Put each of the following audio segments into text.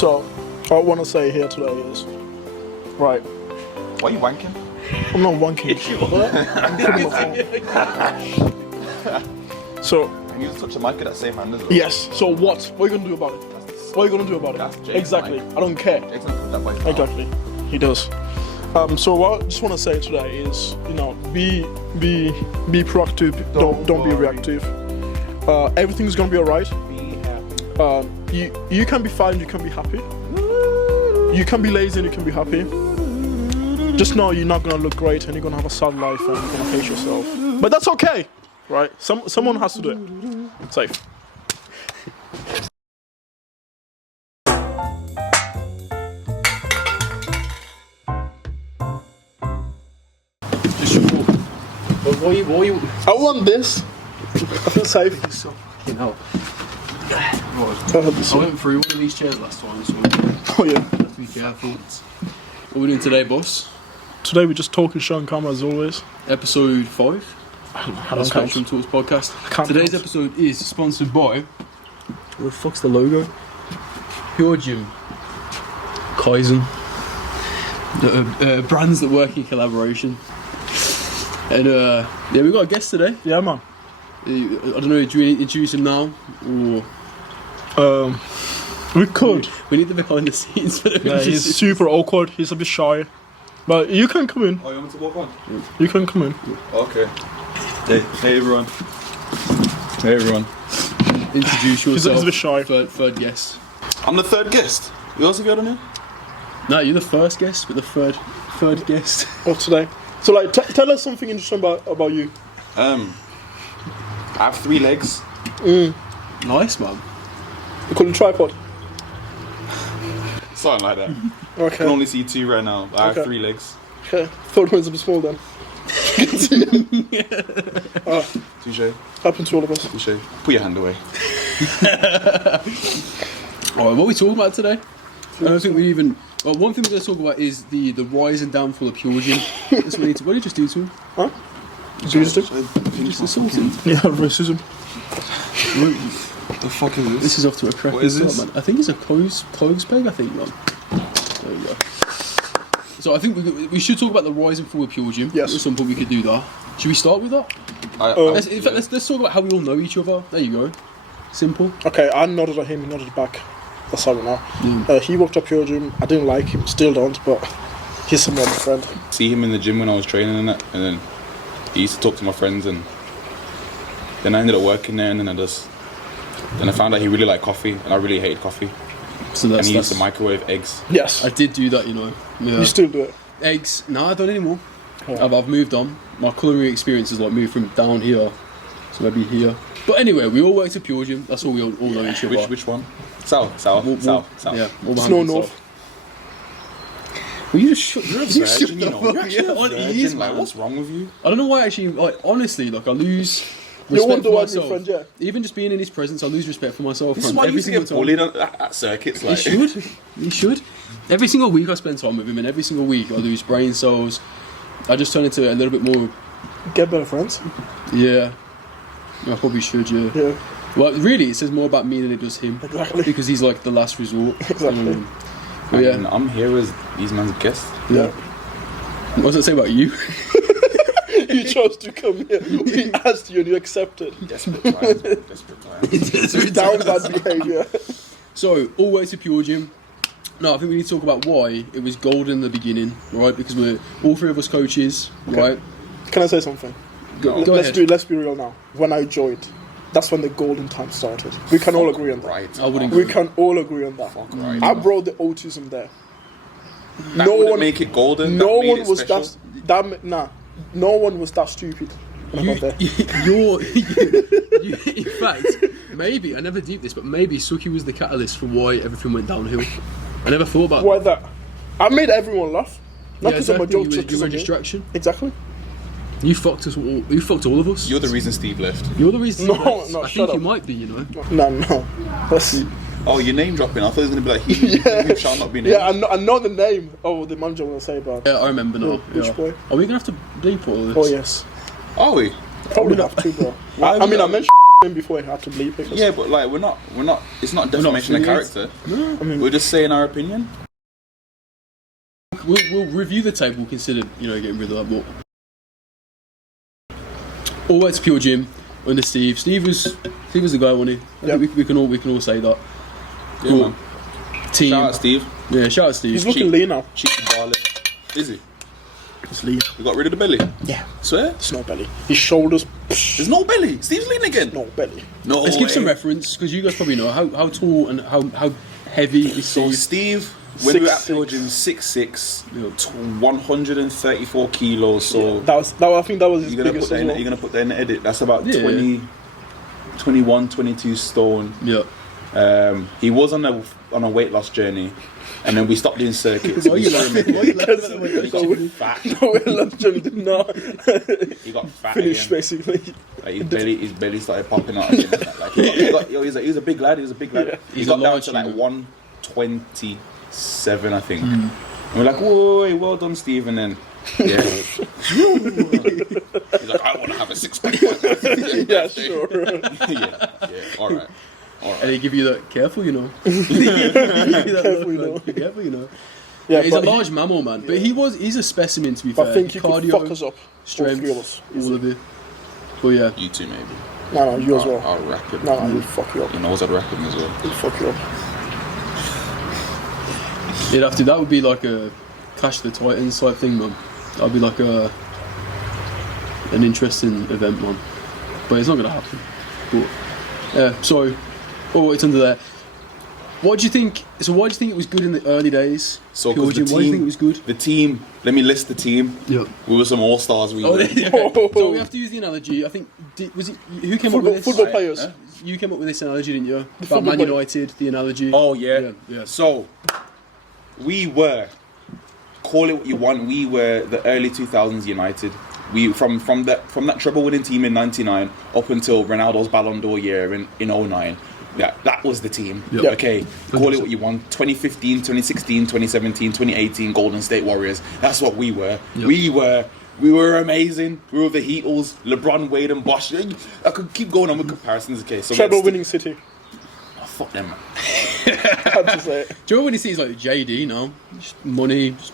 So, what I want to say here today is, right. Why are you wanking? I'm not wanking. I'm putting my phone. So. And you just touch the mic with that same hand as well. Yes. So what? What are you gonna do about it? What are you gonna do about it? Exactly. I don't care. Exactly. He does. So what I just want to say today is, you know, be proactive. Don't be reactive. Everything's gonna be alright. You can be fine. You can be happy. You can be lazy and you can be happy. Just know you're not gonna look great and you're gonna have a sad life and you're gonna hate yourself. But that's okay, right? Someone has to do it. Safe. What are you? I want this. I feel safe. So fucking hell. I went through one of these chairs last time, so oh yeah. have to be careful. What are we doing today, boss? Today we're just talking shit on camera as always. Episode 5. I don't count. Spectrum Talks podcast. Today's count. episode is sponsored by. What the fuck's the logo? PUREGYM. Kaizen. Brands that work in collaboration. And yeah, we got a guest today. Yeah, man. I don't know, do we introduce him now or? We could. We need the behind the scenes. But Yeah, he's super awkward. He's a bit shy. But you can come in. Oh, you want me to walk on? You can come in. Okay. Hey everyone. Hey everyone. Introduce yourself. He's a bit shy. Third guest. I'm the third guest. Who else have you had on here? No, you're the first guest, but the third guest. Of today. So like, tell us something interesting about you. I have 3 legs. Nice, man. You call it tripod. Something like that. I Okay. can only see 2 right now. I have Okay. 3 legs. Okay. Third one's a bit small then. Touche. Happened to all of us. Touche. Put your hand away. Alright, what are we talking about today? I don't think we even. Well, one thing we're going to talk about is the rise and downfall of PUREGYM. That's what, what did you just do to him? Huh? Did you just do? Just assaulted. Yeah, racism. The fuck is this? This is off to a crack. What is this? Man. I think it's a clothes peg, I think, man. There we go. So I think we should talk about the rise and fall of PUREGYM. Yes. At some point we could do that. Should we start with that? In fact, let's talk about how we all know each other. There you go. Simple. Okay, I nodded at him, he nodded back. That's how we know. He walked up PUREGYM. I didn't like him, still don't, but he's some other friend. See him in the gym when I was training and that, and then he used to talk to my friends, and then I ended up working there, and then I found out he really liked coffee, and I really hated coffee. So And he used to microwave eggs. Yes. I did do that, you know. Yeah. You still do it. Eggs? No, I don't anymore. Oh. I've moved on. My culinary experience has like moved from down here to maybe here. But anyway, we all worked at PUREGYM. That's all we all know each other. Which one? South. Yeah. all It's behind no yourself. north. Well, you just shut. You're a You shut virgin, the you know. fuck You're actually yeah, a on virgin. ease, Like, man. what's wrong with you? I don't know why. Actually, like honestly, like I lose You respect wonder for why myself. your friend, yeah. Even just being in his presence, I lose respect for myself. This is man. why you Every used to get single time. bullied at circuits. You Like. should. You should. Every single week I spend time with him, and every single week I lose brain cells. I just turn into a little bit more. Get better friends. Yeah. I probably should. Yeah. Yeah. Well, really, it says more about me than it does him. Exactly. Because he's like the last resort. Exactly. But And yeah. I'm here as these man's guest. Yeah. What does it say about you? You chose to come here. We asked you and you accepted. Desperate times. Desperate times. Down bad behaviour. So, all the way to PUREGYM. No, I think we need to talk about why it was golden in the beginning, right? Because we're all 3 of us coaches, right? Can I say something? Go let's ahead. let's be real now. When I joined, that's when the golden time started. We can all agree on that. Right. I wouldn't We can all agree on that. Fuck right. I brought the autism there. That wouldn't make it golden. No that made one it was special. no one was that stupid when I got there. In fact, maybe, I never deep this, but maybe Suki was the catalyst for why everything went downhill. I never thought about Why that. that? I made everyone laugh. Not Yeah, because of my exactly. jokes, just You were a because of me. distraction. Exactly. You fucked us all. You fucked all of us. You're the reason Steve left. You're the reason. No, I no, think shut you up. might be, you know. No. That's, Oh, your name dropping. I thought it was going to be like, he shall not be named. yeah, I know the name. Oh, the manager will say about. Yeah, I remember now. Which Yeah. boy? Are we gonna have to bleep all of this? Oh yes. Are we? Probably have to, bro. Why I mean, I would- mentioned. before he had to bleep it. Yeah, but like we're not. It's not defamation of character. No. I mean, We're just saying our opinion. We'll review the tape. We'll consider, getting rid of that. But all the way to Pure Gym under Steve. Steve was the guy, wasn't he? I think we can all say that. Yeah, man. Team. Shout out Steve. Yeah, shout out Steve. he's looking lean now. Cheeky barley. Is he? He's lean. We got rid of the belly. Yeah. Swear? There's no belly. His shoulders. There's no belly. Steve's lean again. No belly. No. Let's give some way. reference, because you guys probably know how tall and how heavy is So Steve. Steve, when we were at 6'6". Pure Gym, 6'6", Yeah. 134 kilos. So I think that was his you're gonna biggest put that as in. well. You're gonna put that in the edit. That's about Yeah. 21, 22 stone. Yeah. He was on a weight loss journey, and then we stopped doing circuits. Why are you laughing? Why are you laughing at the He way got fat. No, London did not He got fat finish again. basically. Like his belly started popping out again. Like he was a big lad. He was a big lad. Yeah. He He's got a down large to like human. 127, I think. And we're like, whoa, well done, Steve. And then, yeah. He's like, I want to have a 6-pack. Yeah, sure. yeah, all right. And he give you that careful, Careful, Careful, Yeah, he's a but he- large mammal, man. But he's a specimen, to be But fair. I think he could Cardio, fuck us up. strength, All three of us. all of it. But yeah, You two, maybe. No, you as well. I'll rack him. No, he'll fuck you up. He knows I'd rack him as well. He'll fuck you up. that would be like a Clash of the Titans type thing, man. That'd be like an interesting event, man. But it's not gonna happen. But yeah, so it's under there. What do you think? So why do you think it was good in the early days? So, Pure 'cause the Gym, why do you think it was good? The team. Let me list the team. Yeah. We were some all-stars. We were. So we have to use the analogy. I think was it who came up with this? Football players. You came up with this analogy, didn't you? About football Man player. United, the analogy. Oh yeah. Yeah. So we were, call it what you want. We were the early 2000s United. We from that treble-winning team in '99 up until Ronaldo's Ballon d'Or year in '09. Yeah, that was the team. Yep. Okay, call it what you want. 2015, 2016, 2017, 2018 Golden State Warriors. That's what we were. Yep. We were amazing. We were the Heatles, LeBron, Wade, and Bosh. I could keep going on with comparisons. Okay, so Treble winning City. Oh, fuck them, man. I had to say it. Do you remember when he sees like JD now? Just money, just,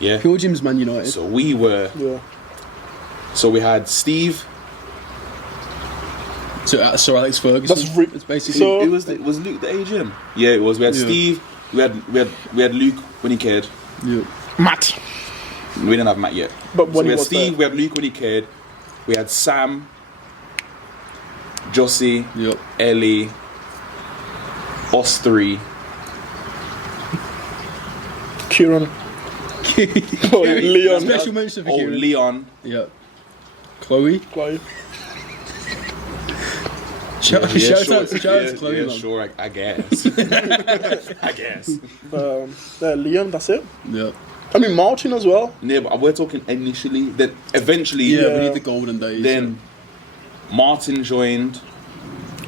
Yeah. Pure Gym's Man United. So we were. Yeah. So we had Steve. So Sir Alex Ferguson. That's basically. So- It was Luke the AGM. Yeah, it was. We had Yeah. Steve. We had Luke when he cared. yeah. Matt. We didn't have Matt yet. But So when we he had was Steve. there. We had Luke when he cared. We had Sam, Jossie, Yep. Ellie, us three. Kieran. Oh, Leon. Special mention for Oh, Kieran. Leon. Yeah. Chloe. Chloe. Shout out to Chloe, Yeah, man. sure. I guess. I guess. Leon, that's it. Yeah. I mean, Martin as well. Yeah, but we're talking initially. Then eventually. Yeah, Yeah. we need the golden days. Then Martin joined.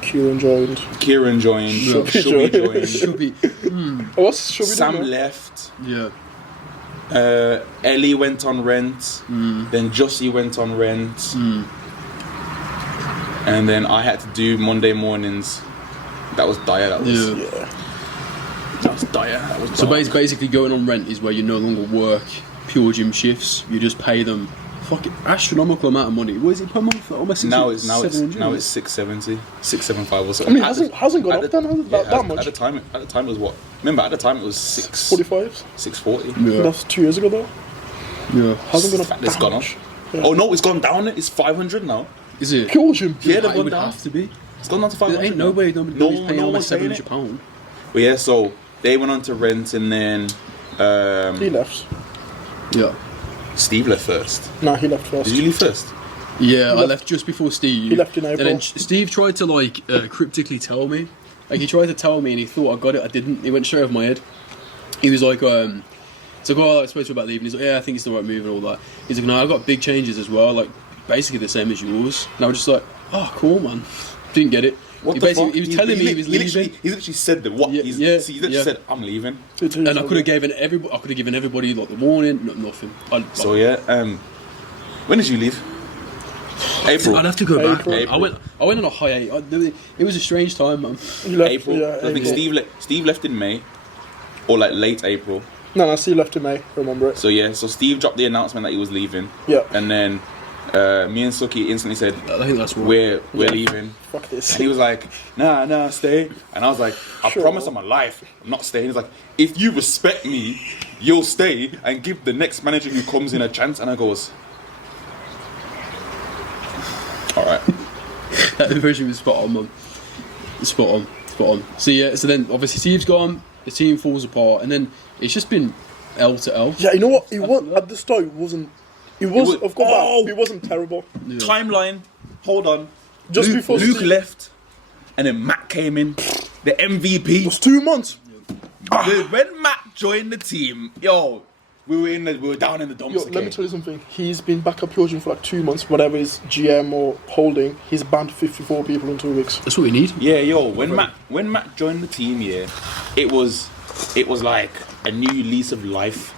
Kieran joined. Kieran joined. Shubby Shubby joined. joined. Should be. What's should we do Sam now? left. Yeah. Ellie went on rent. Then Jossie went on rent. And then I had to do Monday mornings. That was dire. That was Yeah. Yeah. that was dire. That was So dark. basically, going on rent is where you no longer work Pure Gym shifts. You just pay them fucking astronomical amount of money. What is it per month? Almost now it's 700, 670, 675 or I something. mean, hasn't gone up then, has it? That At much? the time it was what? Remember, at the time it was 45? 640. Yeah. That's 2 years ago though. Yeah. Hasn't gone up In fact, it's that gone up. much. Yeah. Oh no, it's gone down. It's 500 now. Is it? Pure Gym. Yeah, they've it gone would down. have to be. It's gone down to There 500. ain't now. nobody's paying no almost one's paying it. £700. But yeah, so they went on to rent, and then He left. Yeah. Steve left first. Nah, he left first. Did you leave first? Yeah, I left- left just before Steve. He left in And April. then Steve tried to cryptically tell me. Like he tried to tell me and he thought I got it. I didn't. He went straight over my head. He was like, so I spoke to him about leaving. He's like, yeah, I think it's the right move and all that. He's like, no, I've got big changes as well, like basically the same as yours. And I was just like, oh, cool, man. Didn't get it. What he the basically fuck? he was telling me he was leaving. He literally said that. What? Yeah, He's, yeah, he literally yeah. said, "I'm leaving." And I could have given everybody like the warning. Nothing. So yeah. When did you leave? April. I'd have to go back. April. Man. I went on a hiatus. It was a strange time, man. You left, April. yeah, I think April. Steve left in May, or like late April. No, Steve left in May. Remember it? So so Steve dropped the announcement that he was leaving. Yeah. And then me and Suki instantly said, I think that's right. we're leaving. Fuck this. And he was like, nah, stay. And I was like, I Sure. promise on my life, I'm not staying. He's like, if you respect me, you'll stay and give the next manager who comes in a chance. And I goes, all right. That impression was spot on, man. Spot on. So yeah, so then obviously Steve's gone, the team falls apart, and then it's just been L to L. Yeah, you know what? It was at the start. It wasn't. It was. Of course, Oh! it wasn't terrible. Yeah. Timeline, hold on. Just Luke, before Luke Steve- left, and then Matt came in, the MVP. It was 2 months. When Matt joined the team, we were down in the dumps. Yo, again. let me tell you something. He's been back up PUREGYM for like 2 months, whatever his GM or holding. He's banned 54 people in 2 weeks. That's what we need. Yeah, when Matt joined the team, it was like a new lease of life.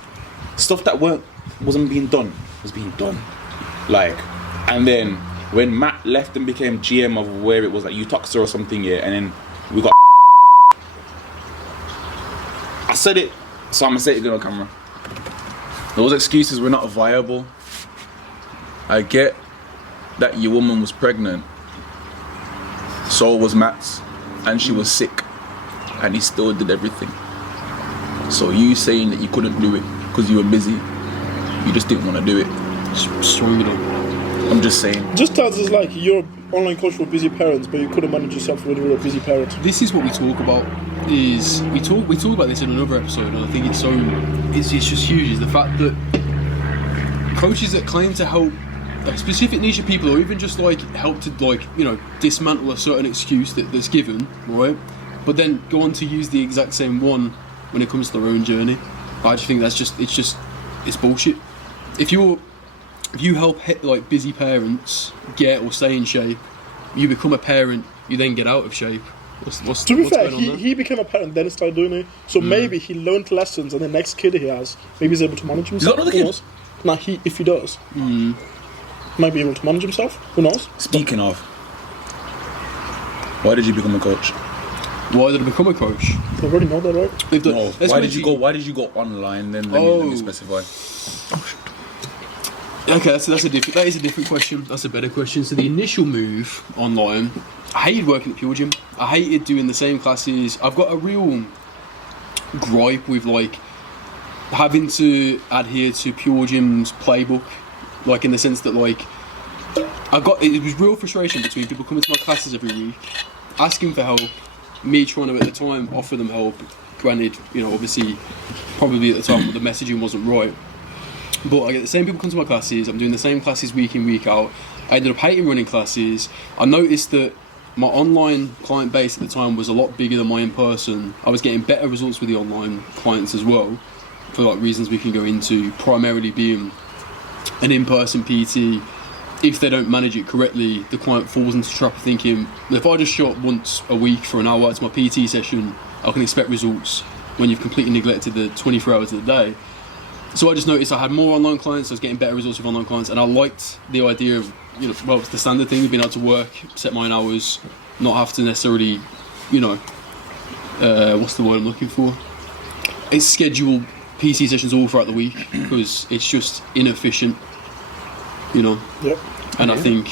Stuff that wasn't being done was being done. Like, and then when Matt left and became GM of where it was like Utoxa or something, and then we got. I said it, so I'm gonna say it again on camera. Those excuses were not viable. I get that your woman was pregnant. So was Matt's, and she was sick, and he still did everything. So you saying that you couldn't do it because you were busy, you just didn't want to do it. Strong enough. I'm just saying. Just tells us like you're an online coach for busy parents, but you couldn't manage yourself when you were a busy parent. This is what we talk about. Is we talk about this in another episode, and I think it's just huge. Is the fact that coaches that claim to help a specific niche of people, or even just like help to dismantle a certain excuse that's given, right? But then go on to use the exact same one when it comes to their own journey. I just think it's bullshit. If you help busy parents get or stay in shape, you become a parent, you then get out of shape. What's To be what's fair, going on there? he became a parent, then started doing it. So maybe he learned lessons, and the next kid he has, maybe he's able to manage himself. another Who kid? knows? Nah, if he does, might be able to manage himself. Who knows? Speaking of, why did you become a coach? Why did I become a coach? You already know that, right? No. Why did you go online? Then let me specify. Okay, that is a different question. That's a better question. So the initial move online, I hated working at PUREGYM. I hated doing the same classes. I've got a real gripe with having to adhere to PUREGYM's playbook, in the sense that it was real frustration between people coming to my classes every week, asking for help, me trying to at the time offer them help. Granted, obviously, probably at the time the messaging wasn't right. But I get the same people come to my classes, I'm doing the same classes week in, week out. I ended up hating running classes. I noticed that my online client base at the time was a lot bigger than my in-person. I was getting better results with the online clients as well, for reasons we can go into, primarily being an in-person PT. If they don't manage it correctly, the client falls into the trap of thinking, if I just show up once a week for an hour to my PT session, I can expect results when you've completely neglected the 24 hours of the day. So I just noticed I had more online clients, I was getting better results with online clients, and I liked the idea of, it's the standard thing of being able to work, set my own hours, not have to necessarily, what's the word I'm looking for? It's schedule PT sessions all throughout the week, because it's just inefficient, Yep. And I think,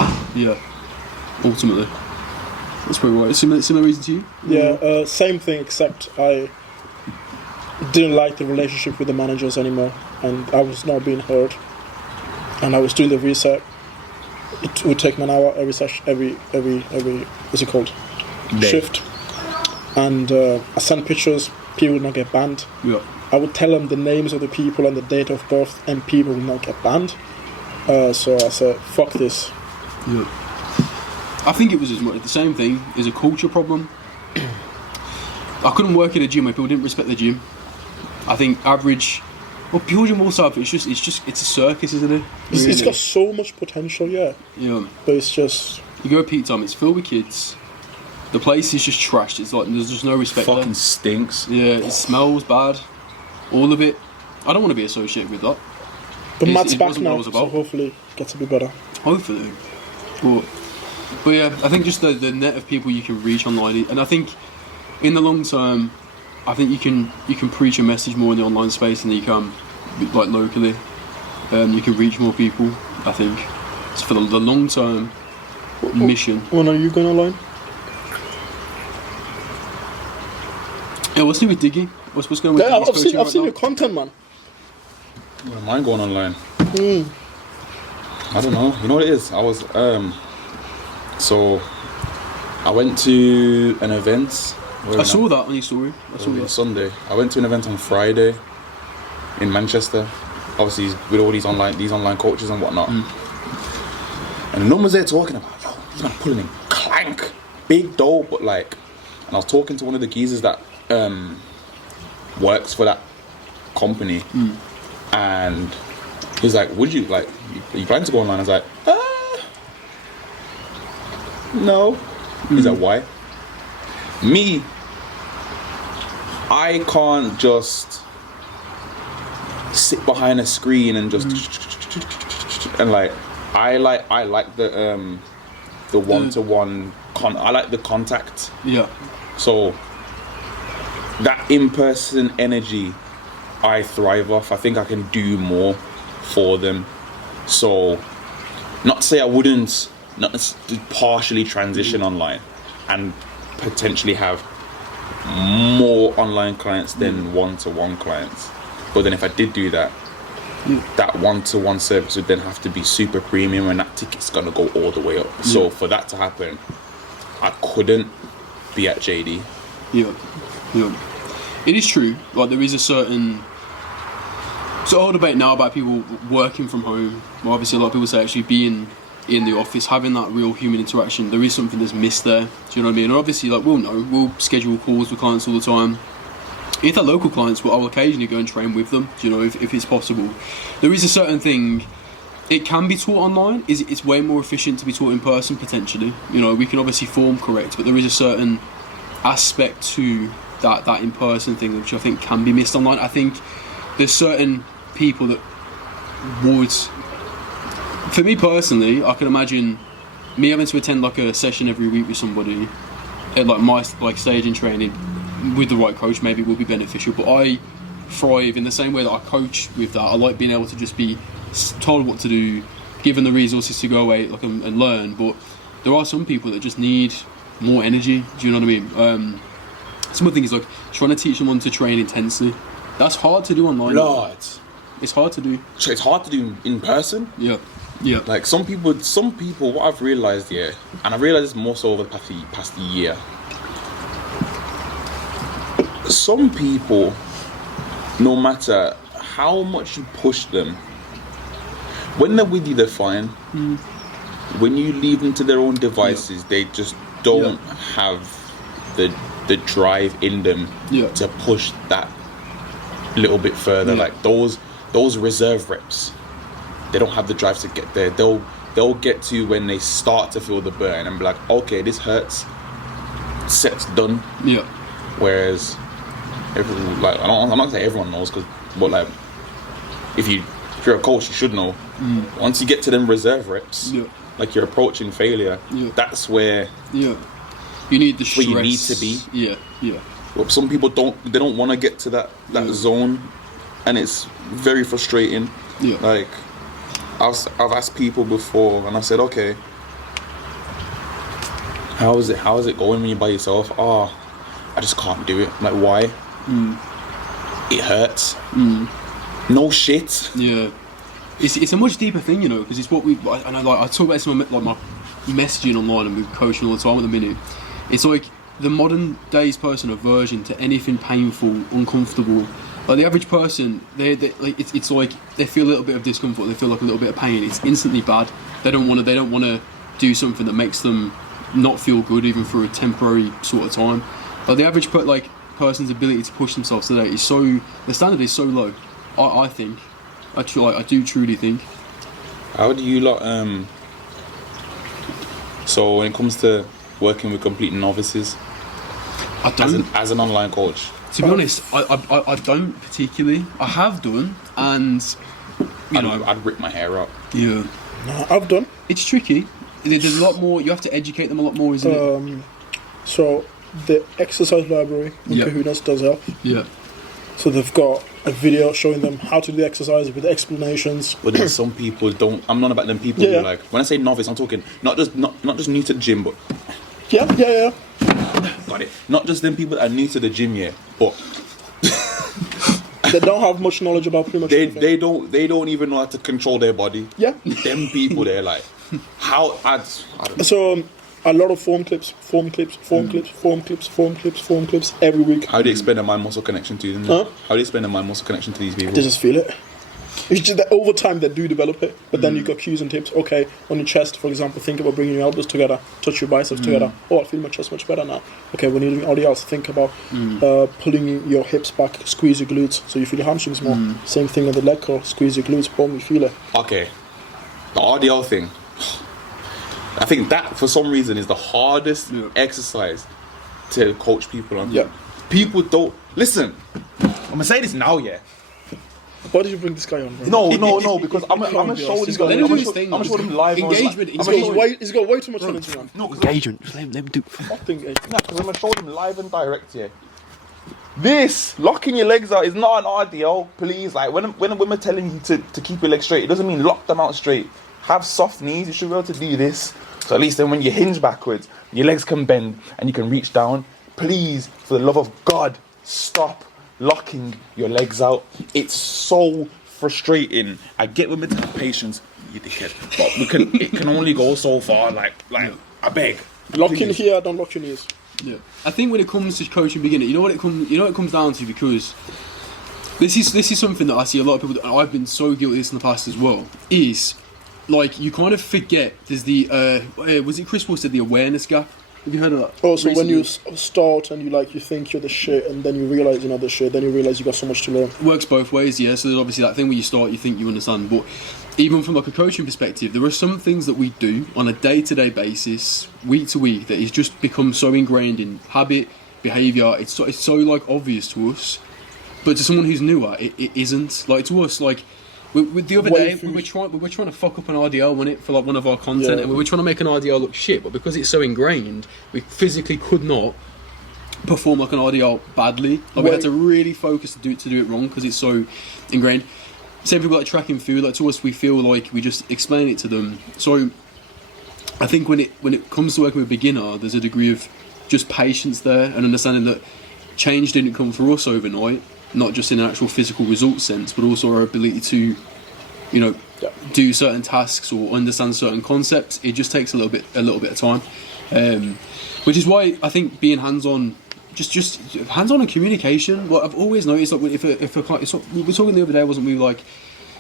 ultimately, that's probably right. Similar reason to you? Yeah, same thing, except I didn't like the relationship with the managers anymore, and I was not being heard. And I was doing the reset. It would take me an hour every session, every what's it called? Day. Shift. And I sent pictures. People would not get banned. Yeah. I would tell them the names of the people and the date of birth, and people would not get banned. So I said, fuck this. Yeah. I think it was as much the same thing. It's a culture problem. I couldn't work in a gym where people didn't respect the gym. I think average. Well, PUREGYM also have. It's a circus, isn't it? It's got so much potential, yeah. Yeah. But it's just. You go at peak time. It's filled with kids. The place is just trashed. It's there's just no respect. Fucking there. stinks. Yeah, it smells bad. All of it. I don't want to be associated with that. But Matt's it back wasn't what I now, was so about. hopefully it gets a bit better. Hopefully. But yeah, I think just the net of people you can reach online, and I think in the long term, I think you can preach a message more in the online space than you can like locally. You can reach more people. I think it's for the long term mission. When are you going online? Yeah, what's new with Diggy? What's going on with Yeah, Diggy's I've coaching seen right now? your content, man. Well, mine going online. I don't know. You know what it is? I was so I went to an event. I saw that on your story. I saw that. Sunday. I went to an event on Friday in Manchester. Obviously, with all these online coaches and whatnot. And no one's there talking about, yo, he's man pulling in clank, big dough, but like. And I was talking to one of the geezers that works for that company, and he's like, "Would you like? Are you planning to go online?" I was like, "No." He's like, "Why?" Me, I can't just sit behind a screen and just and like I like the one-to-one I like the contact. Yeah. So that in-person energy I thrive off. I think I can do more for them. So not to say I wouldn't not partially transition online and potentially have more online clients than one-to-one clients. But then if I did do that, that one-to-one service would then have to be super premium, and that ticket's gonna go all the way up. So for that to happen, I couldn't be at JD. Yeah. It is true. Like there is a certain. So all debate now about people working from home. Well, obviously, a lot of people say actually being in the office, having that real human interaction. There is something that's missed there. Do you know what I mean? And obviously, like we'll schedule calls with clients all the time. If they're local clients, I'll occasionally go and train with them. You know, if it's possible. There is a certain thing. It can be taught online. It's way more efficient to be taught in person potentially. You know, we can obviously form correct, but there is a certain aspect to that in person thing which I think can be missed online. I think there's certain people that would. For me personally, I can imagine me having to attend like a session every week with somebody at like my like stage in training with the right coach. Maybe it will be beneficial, but I thrive in the same way that I coach with that. I like being able to just be told what to do, given the resources to go away like and learn. But there are some people that just need more energy. Do you know what I mean? Some of the things like trying to teach someone to train intensely. That's hard to do online. Lord, it's hard to do. So it's hard to do in person. Yeah. Like some people. What I've realized, and I've realized this more so over the past year. Some people, no matter how much you push them, when they're with you, they're fine. When you leave them to their own devices, they just don't have the drive in them to push that little bit further. Like those reserve reps, they don't have the drive to get there. They'll get to when they start to feel the burn and be like, okay, this hurts. Set's done. Whereas, I'm not gonna say everyone knows, but like, if you're a coach, you should know. Once you get to them reserve reps, like you're approaching failure, that's where Yeah. You need the stress. Where you need to be. Yeah, yeah. But some people don't want to get to that zone, and it's very frustrating. Yeah. Like, I've asked people before, and I said, okay, how is it going when you're by yourself? Oh, I just can't do it. I'm like, why? It hurts. No shit. Yeah. It's a much deeper thing, you know, because it's what we. And I talk about this in my messaging online and we're coaching all the time at the minute. It's like the modern day's person aversion to anything painful, uncomfortable. Like the average person, they like it's like they feel a little bit of discomfort, they feel like a little bit of pain. It's instantly bad. They don't want to do something that makes them not feel good, even for a temporary sort of time. Like the average person's ability to push themselves today is the standard is so low. I think. I do truly think. How do you lot so when it comes to working with complete novices, I don't. As an online coach? To be honest, I don't particularly. I have done, and I'd rip my hair up. Yeah. No, I've done. It's tricky. there's a lot more. You have to educate them a lot more, isn't it? So the exercise library in Kahunas does help. Yeah. So they've got a video showing them how to do the exercise with explanations. But then some people don't. I'm not about them people who are like, when I say novice, I'm talking not just new to the gym, but Yeah. got it. Not just them people that are new to the gym, but they don't have much knowledge about pretty much anything. they don't even know how to control their body. Yeah. Them people, they're like, how? I don't know. So a lot of form clips every week. How do you explain the mind muscle connection to them? Huh? How do you explain the mind muscle connection to these people? They just feel it. It's just that over time they do develop it, but then you got cues and tips. Okay, on your chest, for example, think about bringing your elbows together, touch your biceps together. Oh, I feel my chest much better now. Okay, when you're doing all the else, think about pulling your hips back, squeeze your glutes, so you feel your hamstrings more. Same thing on the leg curl, squeeze your glutes, boom, you feel it. Okay, the RDL thing. I think that for some reason is the hardest exercise to coach people on. Yeah. People don't listen. I'm gonna say this now, yeah. Why did you bring this guy on, bro? No, because I'm gonna show these guys. Let him do his thing. I'm gonna show them live. Engagement. He's got way too much on Instagram. No, because Engagement. Let him do. Fucking engagement. I'm gonna show them live and direct here. This locking your legs out is not an RDL, please. Like when we're telling you to keep your legs straight, it doesn't mean lock them out straight. Have soft knees. You should be able to do this. So at least then when you hinge backwards, your legs can bend and you can reach down. Please, for the love of God, stop locking your legs out. It's so frustrating. I get women to have patience, you dickhead, but it can only go so far. Like I beg. Lock in here, don't lock your knees. Yeah, I think when it comes to coaching beginner, you know what it comes down to, because this is something that I see a lot of people. I've been so guilty of this in the past as well. Is like you kind of forget. There's the was it Chris Paul said the awareness gap? Have you heard of that? Oh, so when recently? you start and you think you're the shit, and then you realise you're not the shit, then you realise you got so much to learn. It works both ways, yeah. So there's obviously that thing where you start, you think you understand, but even from like a coaching perspective, there are some things that we do on a day-to-day basis, week to week, that is just become so ingrained in habit, behaviour. It's so like obvious to us, but to someone who's newer, it isn't. Like to us, like. The other day, we were trying to fuck up an RDL, wasn't it, for like one of our content, and we were trying to make an RDL look shit, but because it's so ingrained, we physically could not perform like an RDL badly. Like we had to really focus to do it wrong because it's so ingrained. Same thing with like tracking food. Like to us, we feel like we just explain it to them. So I think when it comes to working with a beginner, there's a degree of just patience there and understanding that change didn't come for us overnight. Not just in an actual physical result sense, but also our ability to, do certain tasks or understand certain concepts. It just takes a little bit of time, which is why I think being hands-on, just hands-on and communication. What I've always noticed, like if a client, we were talking the other day, wasn't we? Like,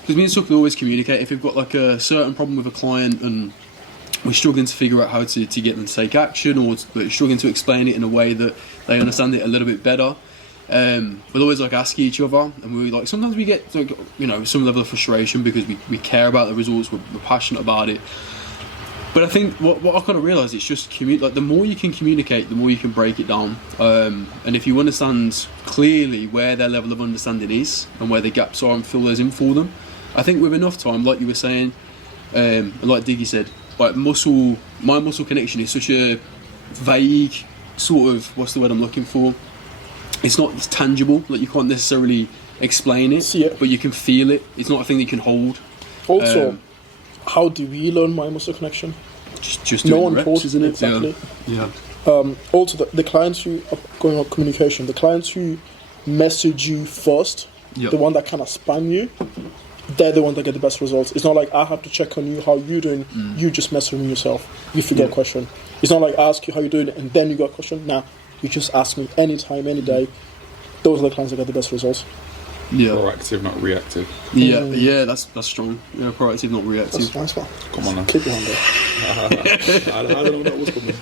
because me and Suk always communicate. If we've got like a certain problem with a client and we're struggling to figure out how to get them to take action, or we're struggling to explain it in a way that they understand it a little bit better. We'll always like ask each other, and we like sometimes we get like, some level of frustration because we care about the results, we're passionate about it. But I think what I kind of realised, it's just like the more you can communicate, the more you can break it down. And if you understand clearly where their level of understanding is and where the gaps are and fill those in for them, I think with enough time, like you were saying, and like Diggy said, like my muscle connection is such a vague sort of, what's the word I'm looking for? It's not tangible, like you can't necessarily explain it, but you can feel it. It's not a thing that you can hold. Also, how do we learn my muscle connection? Just doing reps, taught, isn't it? Exactly. Yeah. Also, the clients who are going on communication, the clients who message you first, the one that kind of spam you, they're the ones that get the best results. It's not like I have to check on you, how you doing. You just message me yourself. You forget a question. It's not like I ask you how you doing and then you got a question. Nah. You just ask me anytime, any day. Those are the clients that get the best results. Yeah. Proactive, not reactive. Yeah, that's strong. Yeah, proactive, not reactive. That's nice, man. Come on now. Keep your hand there. I don't know what's coming.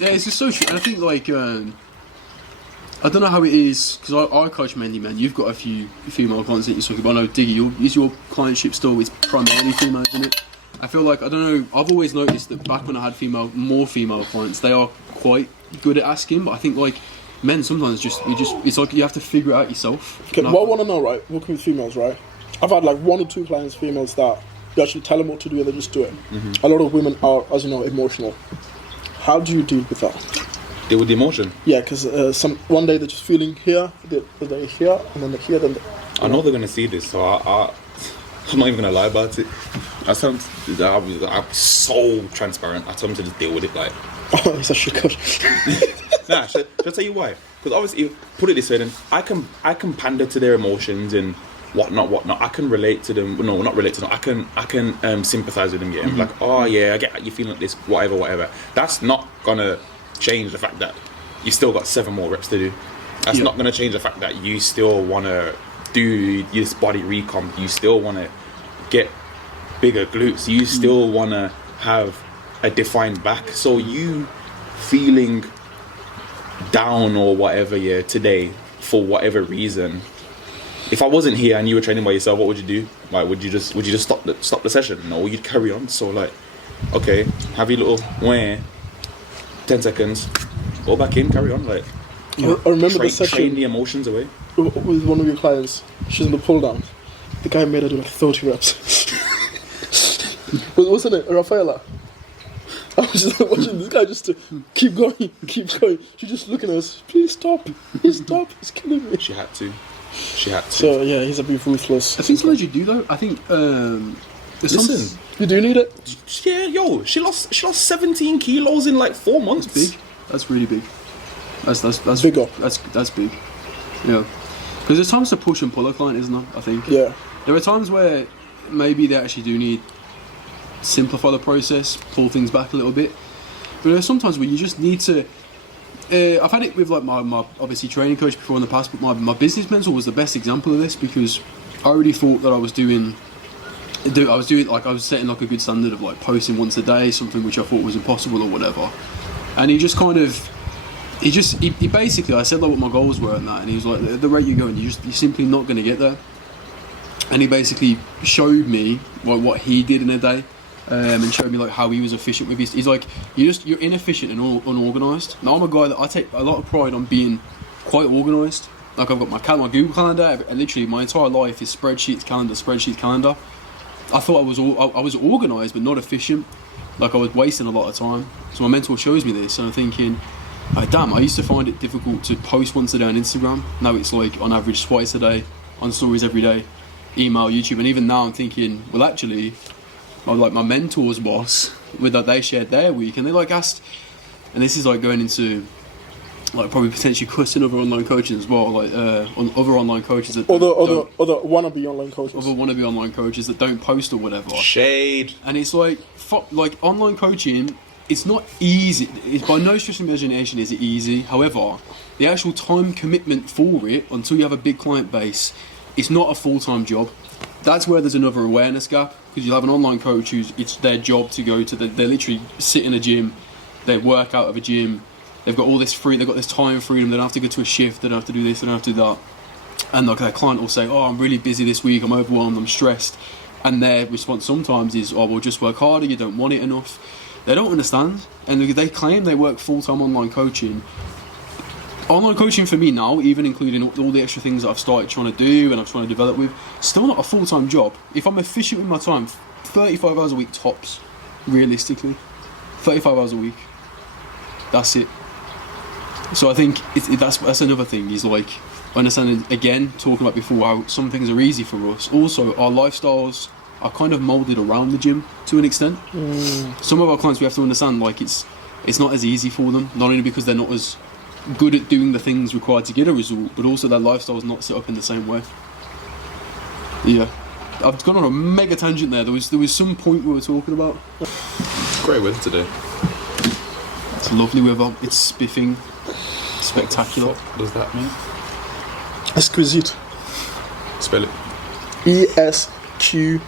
Yeah, it's just so true. And I think like I don't know how it is because I coach mainly men. You've got a few female clients that you're talking about. I know Diggy, is your clientship still? It's primarily female, isn't it? I feel like, I don't know, I've always noticed that back when I had more female clients, they are quite good at asking, but I think like men sometimes it's like you have to figure it out yourself. Okay, what I want to know, right, working with females, right, I've had like 1 or 2 clients, females, that You actually tell them what to do and they just do it. A lot of women are, as you know, emotional. How do you deal with that? Deal with the emotion. Yeah, because one day they're just feeling here, they're here, and then they're here. Then I know they're gonna see this, so I'm not even gonna lie about it. I'm so transparent. I tell them to just deal with it, like. Oh, he's a shit coach. Nah, should I tell you why? Because obviously, put it this way, then I can pander to their emotions and whatnot. I can relate to them. No, not relate to them. I can sympathise with them. Yeah, like, oh yeah, I get you feeling like this. Whatever. That's not gonna change the fact that you still got 7 more reps to do. That's not gonna change the fact that you still wanna do this body recomp. You still wanna get bigger glutes. You still wanna have a defined back. So you feeling down or whatever, today for whatever reason. If I wasn't here and you were training by yourself, what would you do? Like, would you just stop the session? No, you'd carry on. So like, okay, have your little 10 seconds, go back in, carry on. Like, I remember the session train the emotions away. With one of your clients. She's in the pull down. The guy made her do like 30 reps. Wasn't it Rafaela? I was just watching this guy just to keep going. She's just looking at us. Please stop. It's killing me. She had to. So yeah, he's a bit ruthless. I think sometimes you do though. I think Listen, you do need it. yeah, yo, she lost 17 kilos in like 4 months. That's big. That's really big. That's Bigger. That's big. Yeah. Because there's times to push and pull a client, isn't there? I think. Yeah. There are times where maybe they actually do need simplify the process, pull things back a little bit. But there are sometimes where you just need to. I've had it with like my obviously training coach before in the past, but my business mentor was the best example of this because I already thought that I was setting like a good standard of like posting once a day, something which I thought was impossible or whatever. And he just kind of, he basically, I said like what my goals were and that, and he was like, the rate you're going, you're simply not going to get there. And he basically showed me what he did in a day. And showed me like how he was efficient with his. He's like, you're inefficient and unorganised. Now I'm a guy that I take a lot of pride on being quite organised. Like I've got my Google calendar, and literally my entire life is spreadsheets, calendar. I thought I was organised but not efficient. Like I was wasting a lot of time. So my mentor shows me this, and I'm thinking, like, damn, I used to find it difficult to post once a day on Instagram. Now it's like on average twice a day, on stories every day, email, YouTube, and even now I'm thinking, well actually. Like my mentor's boss, with that they shared their week, and they like asked, and this is like going into like probably potentially cussing other online coaches as well, like on other online coaches that other wannabe online coaches, online coaches that don't post or whatever. Shade. And it's like fuck, like online coaching. It's not easy. It's by no stretch of imagination is it easy. However, the actual time commitment for it, until you have a big client base, it's not a full-time job. That's where there's another awareness gap, because you'll have an online coach who's it's their job to go to they literally sit in a gym, they work out of a gym, they've got all this they've got this time freedom, they don't have to go to a shift, they don't have to do this, they don't have to do that. And like their client will say, oh, I'm really busy this week, I'm overwhelmed, I'm stressed. And their response sometimes is, oh, well, just work harder, you don't want it enough. They don't understand. And they claim they work full-time online coaching. Online coaching for me now, even including all the extra things that I've started trying to do and I'm trying to develop with, still not a full-time job. If I'm efficient with my time, 35 hours a week tops, realistically. 35 hours a week. That's it. So I think that's another thing, is like, understanding, again, talking about before, how some things are easy for us. Also, our lifestyles are kind of moulded around the gym to an extent. Some of our clients, we have to understand, like, it's not as easy for them, not only because they're not as good at doing the things required to get a result, but also their lifestyle is not set up in the same way. Yeah, I've gone on a mega tangent there. There was some point we were talking about. Great weather today. It's lovely weather. It's spiffing, spectacular. What does that mean? Exquisite. Spell it. ESQUISITIVE.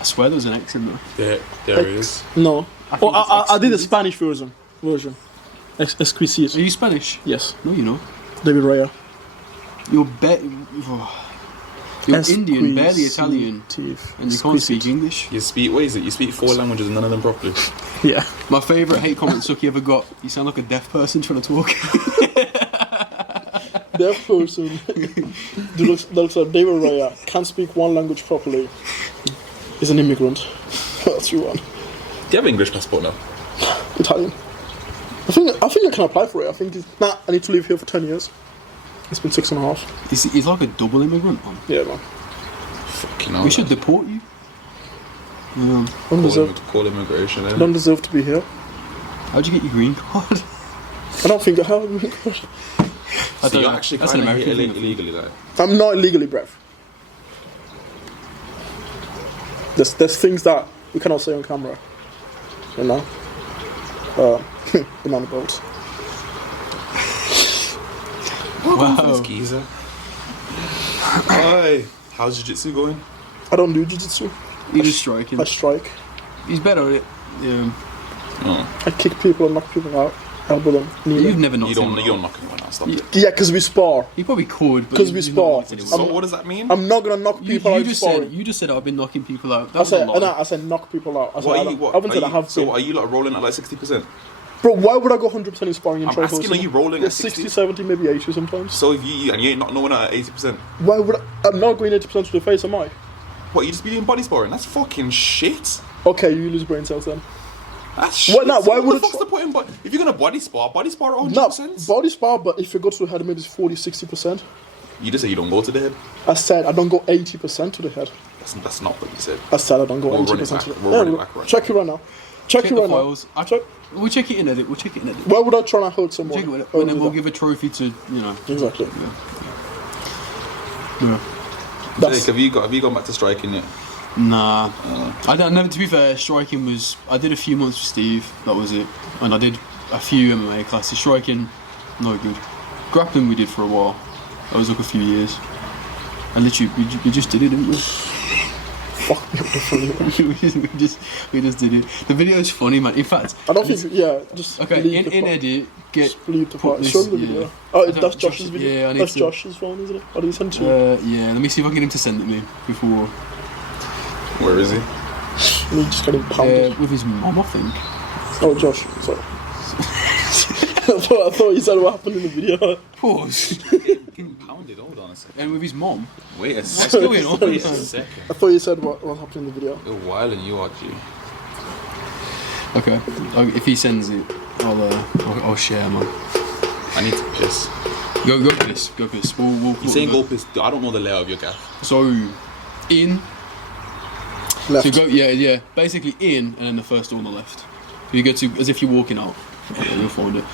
I swear there's an X in there. There it is. No. I did the exquisite. Spanish version. Exquisite. Are you Spanish? Yes. No, you're not. David Raya. You're Indian, barely Italian, and you can't speak English. You speak, what is it? You speak 4 languages and none of them properly. Yeah. My favourite hate comment Suki ever got, you sound like a deaf person trying to talk. deaf person that looks like David Raya, can't speak one language properly, is an immigrant. That's you one. Do you have an English passport now? Italian. I think I can apply for it. I think I need to live here for 10 years. It's been 6.5. He's like a double immigrant, man. Yeah, man. Fucking hell. We should deport you. Call immigration. Don't deserve to be here. How'd you get your green card? I don't think I have a green card. So you're actually that's an kind of American here thing. illegally, like. I'm not illegally breath. There's things that we cannot say on camera. You know? Banana boats. Wow. Geezer. Hi. How's jiu-jitsu going? I don't do jiu-jitsu. He was striking. I strike. He's better at it. Yeah. Oh. I kick people and knock people out. Elbow them. Knee You've them. never knocked You don't anyone out. knock anyone out. Stop Yeah. it. Yeah, because we spar. He probably could, but 'Cause we you've not spar. knocked anyone So out. what does that mean? I'm not gonna knock people out. Sparring. You just said I've been knocking people out. That I was a said, lie. I said knock people out. I said, What I are you, don't- I haven't said I have so been. are you like rolling at like 60%? Bro, why would I go 100% in sparring in I'm try asking, are you rolling yeah, at 60? 60, 70, maybe 80 sometimes. So if you ain't not knowing at 80%, Why would I'm not going 80% to the face, am I? what, you just be doing body sparring? That's fucking shit. Okay, you lose brain cells then. That's shit. What- no, why what would the it- fuck's the point in if you're gonna body spar at No, 100%? body spar, but if you go to the head, maybe it's 40, 60%. You just say you don't go to the head. I said I don't go 80% to the head. That's not what you said. I said I don't go We'll run it 80% to back. the We'll head. run it back right Check it right now. Check it the right now. files. Check. We'll check it in edit. We'll check it in edit. Why would I try and hurt someone? Check it in edit. I And would then do we'll that. give a trophy to, you know. Exactly. Yeah. That's, Jake, have you gone back to striking yet? Nah. I don't know. To be fair, striking was. I did a few months with Steve. That was it. And I did a few MMA classes. Striking, no good. Grappling we did for a while. That was like a few years. And literally, we just did it, didn't we? fuck me up the front. we just did it. The video is funny, man. In fact, I don't think. Yeah, just okay. leave In the part. edit, get. Just leave the put part. this- Show them the yeah. video. I Oh, don't- that's Josh- Josh's video. yeah, I need That's to- Josh's phone, isn't it? Or did he send it to you? Yeah. Let me see if I can get him to send it me before. Where is he? And he just getting pounded. With his mum, I think. Oh, Josh. Sorry. I thought you said what happened in the video. Pause. Getting pounded. Hold on a second. And with his mom. Wait a What's second. going on? Wait a second. I thought you said what happened in the video. You're wild and you are, G. Okay. If he sends it, I'll share, man. I need to piss. Go piss. Go piss. We'll You're saying go piss. I don't know the layout of your gaff. So, in. Left. So go. Yeah. Basically in, and then the first door on the left. You go to as if you're walking out. Okay, you'll find it.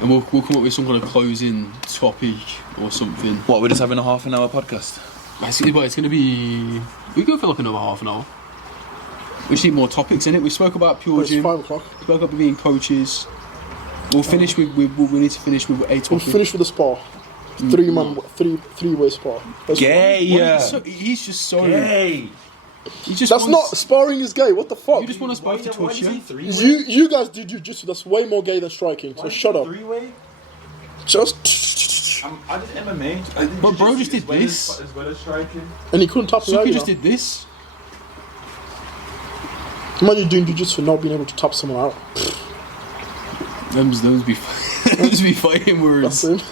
And we'll come up with some kind of closing topic or something. What, we're just having a half an hour podcast? It's going to be. We go for like another half an hour. We just need more topics in it. We spoke about It's PUREGYM. 5 o'clock. We spoke about being coaches. We'll finish with. We need to finish with a We'll topic. finish with the spar. Three-way spar. That's He's just so. Hey! He just That's not wants, sparring is gay. What the fuck? You just want us both to touch, yeah? You guys do jiu-jitsu. That's way more gay than striking. So shut up. Three-way? Just I did MMA. I did But bro jiu-jitsu just did as well this. As well as striking. and he couldn't tap me out. Suki You just know. did this. Imagine doing jiu-jitsu and not being able to tap someone out. Them's be fighting words. That's it.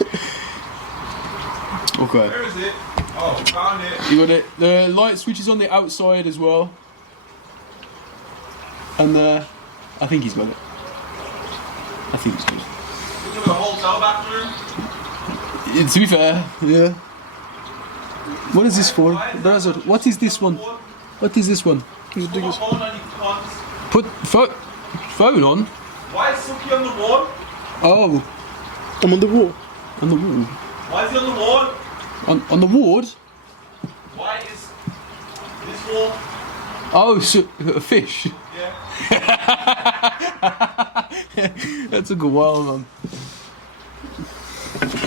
Okay. Where is it? Oh, found it. You got it. The light switch is on the outside as well. And I think he's got it. I think he's good. Is it a hotel bathroom? To be fair, yeah. What is this for? What is this one? What is this one? He's Put my biggest. phone on, you cunts. Put phone on. Why is Suki on the wall? Oh, I'm on the wall. on the wall. Why is he on the wall? On the ward. Why is this wall? Oh, so, a fish. Yeah. That took a while, man.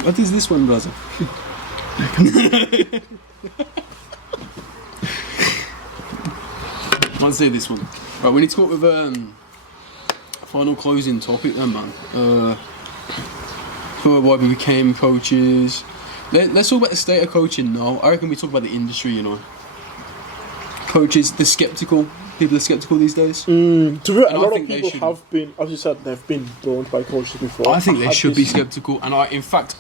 What is this one, brother? I'd say this one. Right, we need to come up with a final closing topic then, man. For why we became coaches. Let's talk about the state of coaching now. I reckon we talk about the industry, you know. Coaches, they're skeptical. People are skeptical these days. To be fair, a And I lot of think they people should- have been, as you said, they've been burned by coaches before. I think they had should be this- skeptical, and in fact,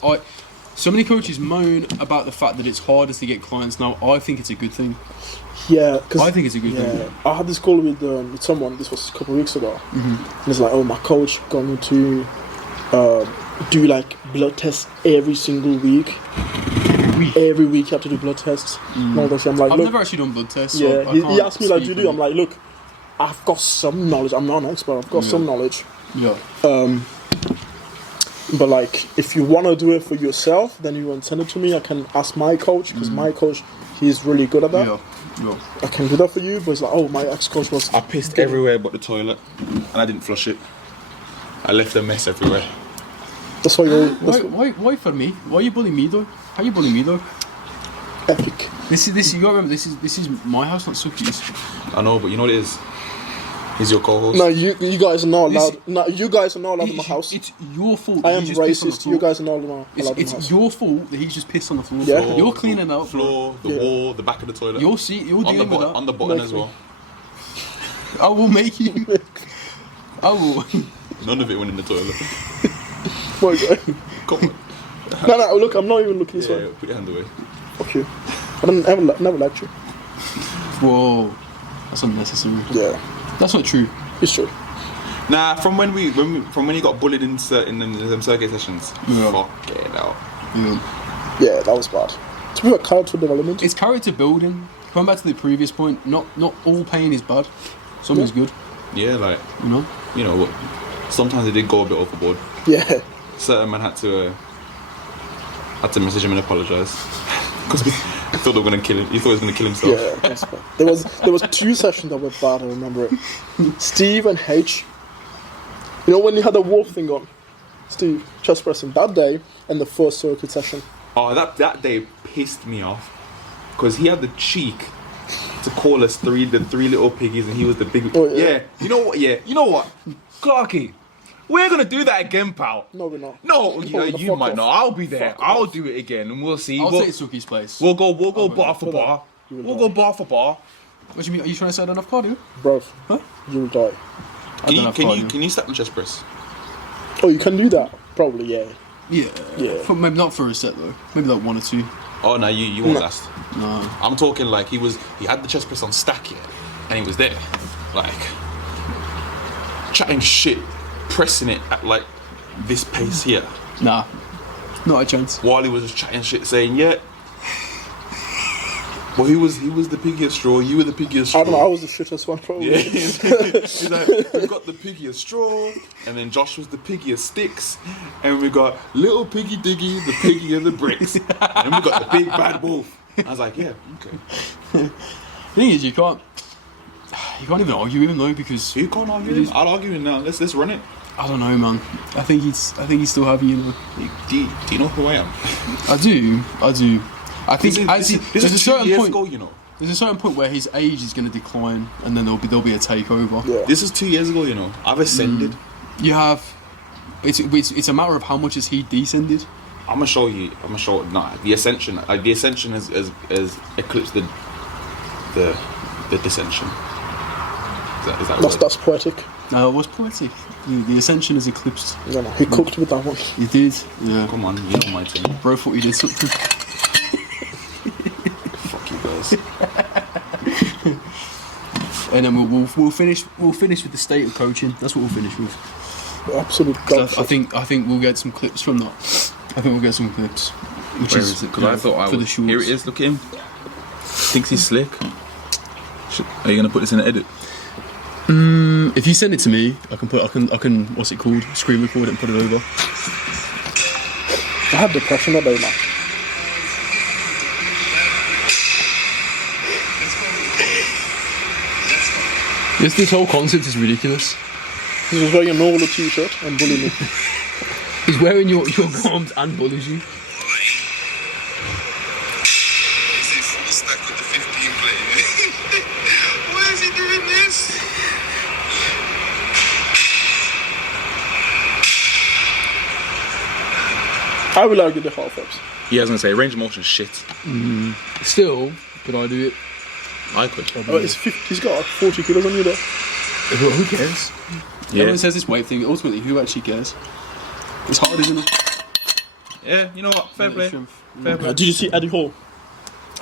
So many coaches moan about the fact that it's harder to get clients now. I think it's a good thing. Yeah, because I think it's a good thing. I had this call with someone. This was a couple of weeks ago, and it's like, oh, my coach got me to do like blood tests every single week. Every week you have to do blood tests. And all that shit. I'm like, I've look, never actually done blood tests. yeah, So he asked me like, do you do? I'm like, like, look, I've got some knowledge. I'm not an expert. I've got some knowledge. yeah. But like, if you want to do it for yourself, then you want to send it to me. I can ask my coach because my coach, he's really good at that. Yeah. I can do that for you. But it's like, oh, my ex-coach was. I pissed everywhere but the toilet, and I didn't flush it. I left a mess everywhere. That's why you're Why for me? Why you bullying me though? How you bullying me though? epic. This you gotta remember. This is my house, not Suki's. I know, but you know what it is? He's your co-host. No, you guys are not allowed. No, you guys are not allowed in my house. It's your fault. I that am he just pissed on the racist. floor. You guys are not allowed in my It's house. your fault that he's just pissed on the floor. Yeah. You're cleaning out. Floor, the wall, the back of the toilet. You're dealing with that. On the button Make as me. well. I will make you. I will. None of it went in the toilet. Come on. No, look, I'm not even looking this way. Yeah, put your hand away. Fuck you. I don't never liked you. Whoa, that's unnecessary. Yeah, That's not true. it's true. Nah, from when you got bullied in them circuit sessions. Yeah. Fuck it out. Yeah. Yeah, that was bad. To be a character development. It's character building. Going back to the previous point, not all pain is bad. Some is good. Yeah, like You know. what? Sometimes it did go a bit overboard. Yeah. Certain man had to message him and apologise because he thought they were gonna kill him. He thought he was gonna kill himself. Yeah, that's bad. There was 2 sessions that were bad. I remember it. Steve and H. You know when you had the wolf thing on, Steve chest pressing that day and the first circuit session. Oh, that day pissed me off because he had the cheek to call us the 3 little piggies, and he was the big. Oh, yeah. Yeah. You know what? Yeah. You know what, Clarky. We're gonna do that again, pal. No, we're not. No, We're gonna you fuck might off. not. I'll be there. Fuck I'll off. do it again, and we'll see. I'll We'll, take Suki's place. we'll go Oh, bar for for that. bar. You will We'll die. go bar for bar. What do you mean? Are you trying to say I don't have cardio? Bro, Huh? you will die. I don't have cardio. Can you step the chest press? Oh, you can do that? Probably, yeah. Yeah. Yeah. Maybe not for a set though. Maybe like 1 or 2. Oh no, you won't last. No. I'm talking like he had the chest press on stack yet, and he was there, like chatting shit, pressing it at like this pace here, Nah. Not a chance. while he was just chatting shit, saying yeah. Well, he was the piggiest straw. You were the piggiest straw. I don't know, I was the shittest one probably. Yeah, he's like, we got the piggiest straw, and then Josh was the piggiest sticks, and we got little piggy diggy, the piggy of the bricks, and we got the big bad wolf. I was like, yeah, okay. Thing is, you can't even argue with him though because You can't argue. Him. I'll argue him now. Let's run it. I don't know, man. I think he's still happy, you know. Do you know who I am? I do. I think This there's a is 2 certain years point. ago, you know. There's a certain point where his age is going to decline, and then there'll be a takeover. Yeah. This is 2 years ago, you know. I've ascended. You have. It's a matter of how much has he descended. I'm gonna show you. Nah, the ascension. The ascension has eclipsed the descension. Is that word? That's poetic. No, it was poetic. The ascension is eclipsed. No, he cooked with that one. He did. Yeah. Come on, you know my team. Bro thought he did something. Fuck you guys. And then we'll finish with the state of coaching. That's what we'll finish with. Absolute I dog shit. think we'll get some clips from that. I think we'll get some clips. Which Where is it? Because I thought for the shorts. Here it is. Look at him. Thinks he's slick. Are you gonna put this in the edit? If you send it to me, I can what's it called? Screen record it and put it over. I had depression that day, man. This whole concept is ridiculous. He was wearing a normal t-shirt and bullying me. He's wearing your garms and bullies you. Full stack with the 15 play. Why is he doing this? I will argue the half ups. Yeah, I was gonna say range of motion shit. Still, could I do it? I could. Oh, he's got like 40 kilos on you though. Who cares? Yeah. Everyone says this weight thing. Ultimately, who actually cares? It's hard, isn't it? Yeah, you know what? Fair play. Fair play. Did you see Eddie Hall?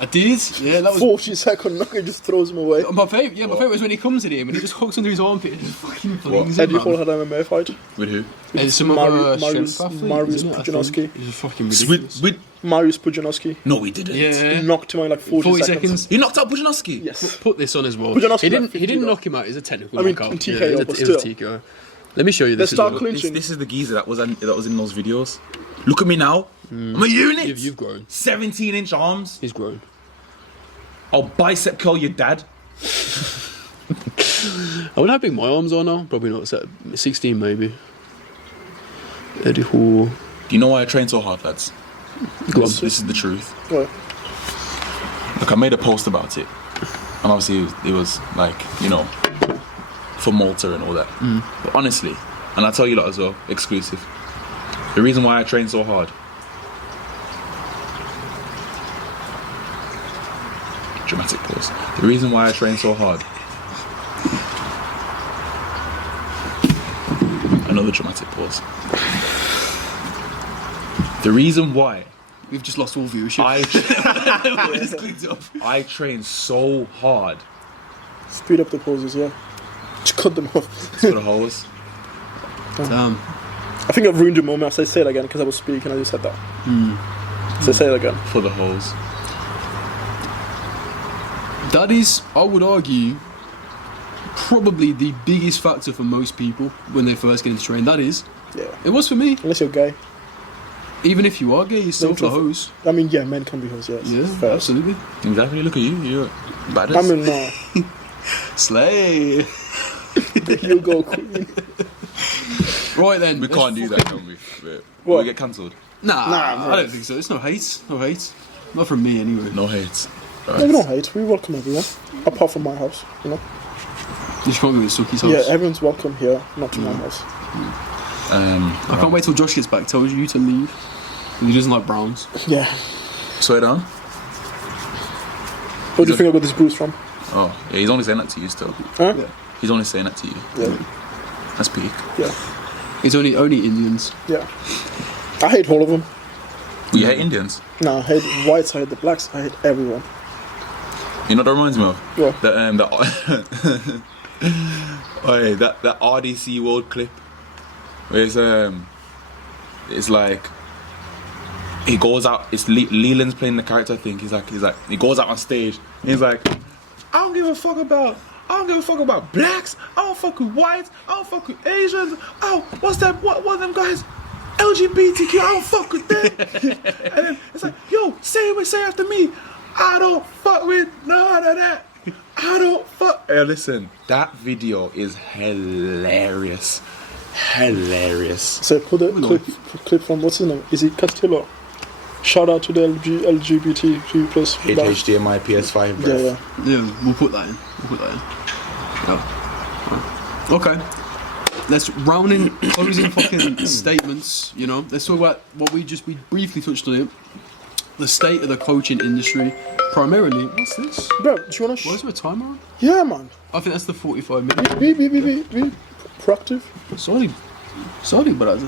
I did. Yeah, that was 40-second knock, he just throws him away. my favourite. Yeah, my favourite was when he comes at him and he just hooks under his armpit and just fucking flings him. Eddie Hall had an MMA fight. With who? It's some Marius Pujanowski. Pujanowski. He's just fucking ridiculous. With Marius Pujanowski. no, he didn't. Yeah. Knocked him out in like 40 seconds. He knocked out Pujanowski. Yes. Put this on as well. Pujanowski He didn't. like He didn't 50 knock him out. It's a technical I mean, knockout. TKO, it but was still. TKO. Let me show you this. Let's start as well. clinching. This is the geezer that was in those videos. Look at me now. I'm a unit. You've grown. 17-inch arms. He's grown. I'll bicep curl your dad. I wonder how big my arms are now. Probably not. 16 maybe. Eddie Hall. Do you know why I train so hard, lads? Go on. This is the truth. Right. Look, I made a post about it, and obviously it was like, you know, for Malta and all that. But honestly, and I tell you lot as well, exclusive. The reason why I train so hard. Dramatic pause. The reason why I train so hard. Another dramatic pause. The reason why We've just lost all viewership. I train so hard Speed up the poses, yeah. Just cut them off. for the hoes. Damn. I think I've ruined your moment. I say it again because I was speaking. I just said that. So say it again. For the hoes. That is, I would argue, probably the biggest factor for most people when they first get into training. That is. Yeah. It was for me. Unless you're gay. Even if you are gay, you're still No the truth. hose. I mean, yeah, men can be hoes, yes. Yeah, Fair. absolutely. Exactly. Look at you. You're badass. I mean, no. Slay. You go, queen. Right then. we let's can't do that, can we? What? We get cancelled. Nah, Nah, I don't think so. It's no hate. No hate. Not from me anyway. No hate. No, we don't hate. We welcome everyone. Apart from my house, you know. You just can't go to Suki's house. Yeah, everyone's welcome here, not to my house. I can't wait till Josh gets back. Tells you to leave. And he doesn't like Browns. Yeah. Slow down. Where do you think I got this bruise from? Oh, yeah, he's only saying that to you still. Huh? Yeah. He's only saying that to you. Yeah. That's peak. Yeah. It's only Indians. Yeah. I hate all of them. You hate Indians? No, I hate whites, I hate the blacks, I hate everyone. You know what that reminds me of? What? That RDC World clip. Where it's like he goes out. It's Leland's playing the character. I think he's like he goes out on stage. And he's like, I don't give a fuck about blacks. I don't fuck with whites. I don't fuck with Asians. Oh, what's that? What them guys? LGBTQ. I don't fuck with them. And then it's like, yo, say after me. I don't fuck with none of that. I don't fuck. Hey, listen, that video is hilarious. Hilarious. So put a clip from, what's his name? Is it Castillo? Shout out to the LGBTQ plus. HDMI PS5, bro. Yeah. Yeah, we'll put that in. Yeah. Okay. Let's round in closing fucking statements, you know. Let's talk about what we briefly touched on it. The state of the coaching industry. Primarily, what's this? Bro, do you wanna Why is there a timer on? Yeah, man. I think that's the 45 minutes. Be proactive. Sorry, but I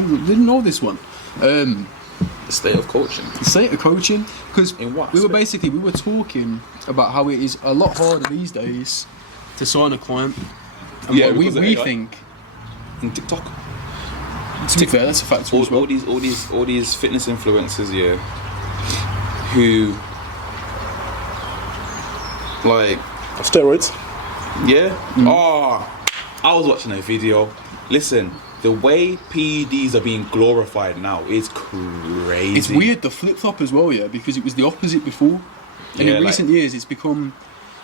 didn't know this one. The state of coaching. The state of coaching, because In what we were aspect? talking about how it is a lot harder these days to sign a client. And Yeah, what we because of AI. think, In TikTok. to be fair, that's a factor as well. All these fitness influencers, yeah, who like, Steroids. yeah. I was watching a video. Listen, the way PEDs are being glorified now is crazy. It's weird the flip flop as well, yeah, because it was the opposite before, and Yeah, in like- recent years it's become.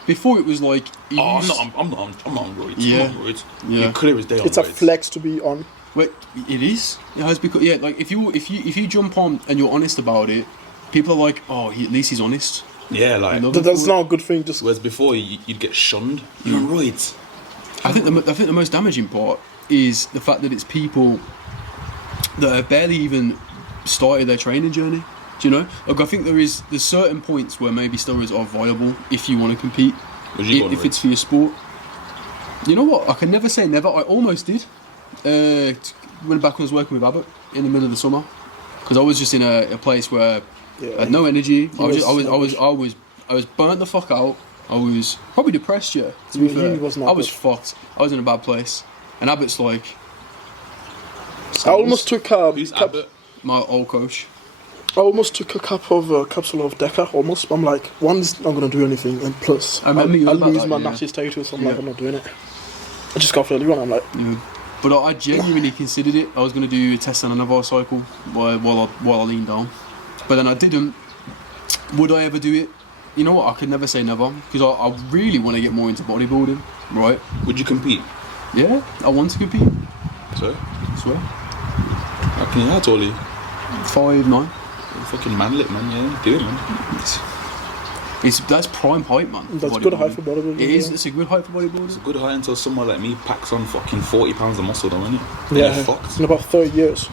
Before it was like. I'm not on roids. Yeah. I'm on roids. Yeah. You're clear as day on It's a roids. flex to be on. Wait, it is. It has become. Yeah, like if you jump on and you're honest about it, people are like, oh, at least he's honest. Yeah, like. love That's not a good thing. Just Whereas before you'd get shunned. You're on roids. I think the most damaging part is the fact that it's people that have barely even started their training journey. Do you know? Like I think there's certain points where maybe steroids are viable if you want to compete, Would you go on if roids? it's for your sport. You know what? I can never say never. I almost did. Went back when I was working with Abbott in the middle of the summer. because I was just in a place where I had no energy. I was burnt the fuck out. I was probably depressed. Yeah, to be fair, I was fucked. I was in a bad place. And Abbott's like, I almost took Who's Abbott? my old coach. I almost took a capsule of Deca. Almost. I'm like, one's not gonna do anything, and plus, I remember you I'll about lose that, my yeah. nazi status. I'm like, I'm not doing it. I just got fairly wrong. I'm like, But I genuinely considered it. I was going to do a test on another cycle while I leaned down. But then I didn't. Would I ever do it? You know what? I could never say never. Because I really want to get more into bodybuilding, right? Would you compete? Yeah, I want to compete. So? I swear. How can you? How tall are you? 5'9". Fucking manlit, man. Yeah, do it, man. That's prime height, man. that's good height for bodybuilding. It is. It's a good height for bodybuilding. It's a good height until someone like me packs on fucking 40 pounds of muscle, though, isn't it? Yeah, You're fucked. in about 30 years.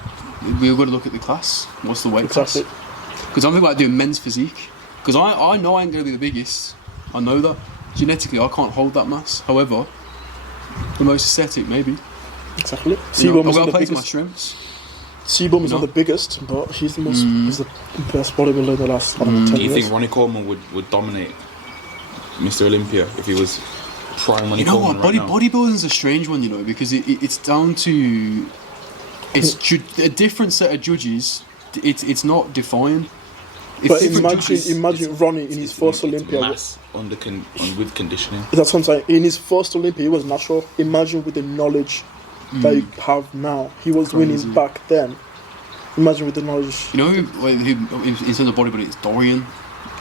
We've got to look at the class. What's the weight Exactly. class? Because I'm thinking about doing men's physique. Because I know I ain't going to be the biggest. I know that. Genetically, I can't hold that mass. However, the most aesthetic, maybe. Exactly. You know, Seaboom I've is got not to the play to my biggest. strengths. Seaboom is No. not the biggest, but he's the most. He's the best bodybuilder in the last 10 Do you years. think Ronnie Coleman would dominate Mr. Olympia if he was prime Ronnie You know Coleman what? right now? Bodybuilding's a strange one, you know, because it's down to a different set of judges. It's not defined. It's But different judges. imagine Ronnie in his first It's Olympia. mass with conditioning. That's what I'm saying. In his first Olympia, he was natural. Imagine with the knowledge that you have now. He was Crazy. winning back then. Imagine with the knowledge. You know who in terms of bodybuilding, it's Dorian.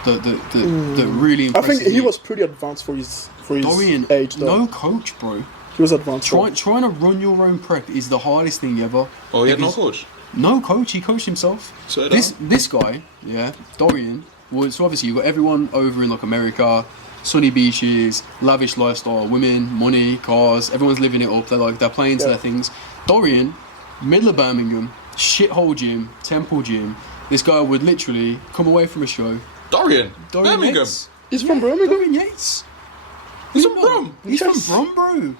The really I impressive. think he was pretty advanced for his Dorian. age. Though. No coach, bro. He was advanced. Trying to run your own prep is the hardest thing ever. Oh, he had no Because- coach? No coach, he coached himself. So This guy, yeah, Dorian. Well, so obviously you've got everyone over in like America, sunny beaches, lavish lifestyle, women, money, cars. Everyone's living it up. They're playing to their things. Dorian, middle of Birmingham, shithole gym, temple gym. This guy would literally come away from a show. Dorian Birmingham. Yates. He's from Birmingham. Dorian Yates. He's from Brum. He's Yes. from Brum, bro.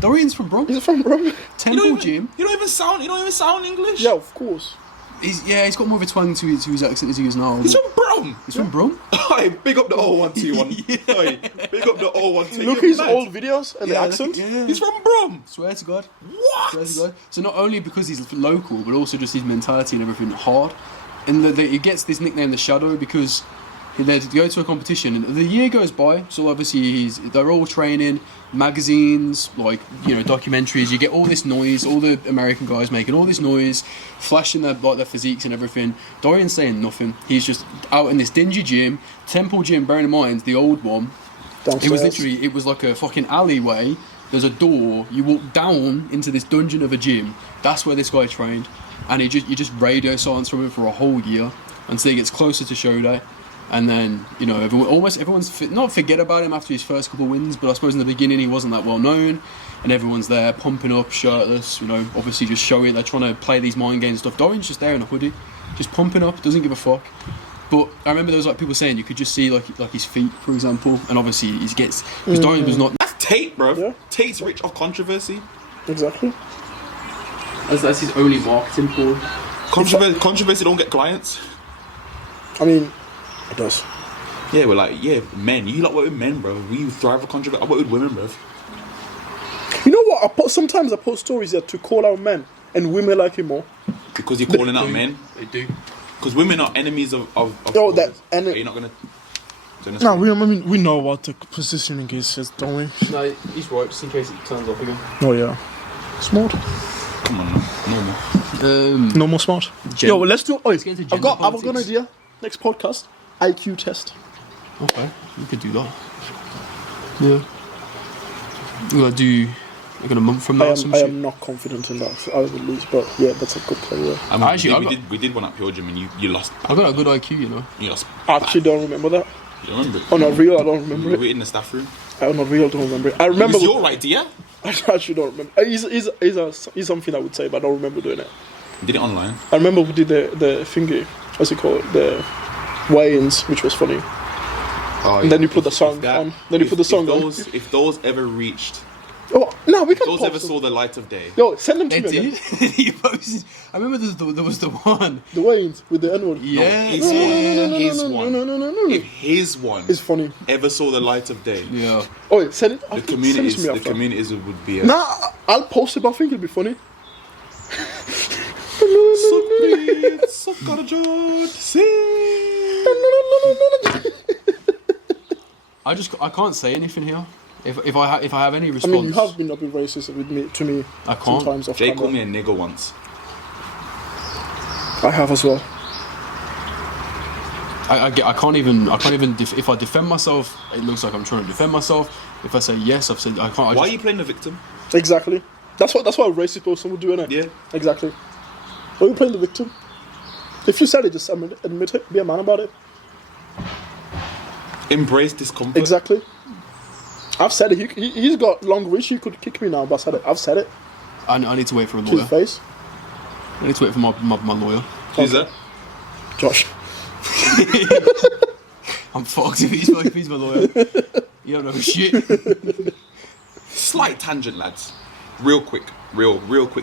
Dorian's from Brum. He's from Birmingham. Temple gym. You don't even sound English. Yeah, of course. He's got more of a twang to his accent as he is now. He's from Brum. He's from Brum. Hey, big up the 0121. Hey, big up the 012. Look at his old videos and the Yeah, accent. yeah. He's from Brum. Swear to God. What? Swear to God. So not only because he's local, but also just his mentality and everything hard. And he gets this nickname, the Shadow, because they go to a competition and the year goes by. So obviously they're all training, magazines, like, you know, documentaries. You get all this noise, all the American guys making all this noise, flashing their physiques and everything. Dorian's saying nothing. He's just out in this dingy gym, temple gym. Bearing in mind the old one. Downstairs. It was like a fucking alleyway. There's a door. You walk down into this dungeon of a gym. That's where this guy trained, and you just radio silence from him for a whole year until he gets closer to show day, and then, you know, everyone's not forget about him after his first couple of wins, but I suppose in the beginning he wasn't that well known, and everyone's there pumping up, shirtless, you know, obviously just showing they're trying to play these mind game stuff. Dorian's just there in a hoodie, just pumping up, doesn't give a fuck. But I remember there was like people saying you could just see like his feet, for example, and obviously because Dorian was not. That's Tate, bro. Yeah. Tate's rich off controversy. Exactly. That's his only marketing for. Controversy don't get clients. I mean, it does. Yeah, we're like, men. You like work with men, bro. We thrive for controversy. I work with women, bro. You know what? Sometimes I post stories there to call out men, and women like it more. Because you're calling out men. They do. Because women are enemies of Oh, that- and- Are you not gonna? No, we know what the positioning is, don't we? No, he's right. Just in case it turns off again. Oh yeah. Smart. Come on, normal. No more smart. Gen- Yo, let's do. Oh, Let's get into I've got an politics. idea. Next podcast, IQ test. Okay, you could do that. Yeah. We're gonna do like in a month from now or some I shit. am not confident in that. I will lose, but yeah, that's a good player. I mean, Actually, we did one at Pure Gym and you lost. I've got a good IQ, you know. You lost. I actually don't remember that. You don't remember it? Oh, not real. I don't We remember were it. in the staff room. I'm not real. I don't remember it. I It remember. was your idea. I actually don't remember. It's something I would say, but I don't remember doing it. You did it online. I remember we did the thingy. What's it called? The weigh-ins, which was funny. Oh, And then you put the song on. Then you put the song on. If those ever reached Oh, no, we can Those post ever them. saw the light of day. Yo, send them to It me did. again. He posted. I remember there was the one. The Waynes with the N-word. Yeah. His one. His no, one. no. If his one It's funny. ever saw the light of day, Yeah. Oh, wait, send it. the Send it to communities, me the after. communities would be. Nah, I'll post it, but I think it'll be funny. So gotta George. I can't say anything here. If I have any I response, mean, you have been a bit racist with me to me. I can't. Sometimes off Jay camera. called me a nigger once. I have as well. I can't even if I defend myself, it looks like I'm trying to defend myself. If I say yes, I've said I can't. Why are you playing the victim? Exactly. That's what a racist person would do, innit? Yeah. Exactly. Why are you playing the victim? If you said it, just admit it. Be a man about it. Embrace discomfort. Exactly. I've said it. He's got long reach. He could kick me now, but I said it. I've said it. I need to wait for a To his lawyer. face. I need to wait for my lawyer. Who's that? Josh. I'm fucked if he's my lawyer. You don't know shit. Slight tangent, lads. Real quick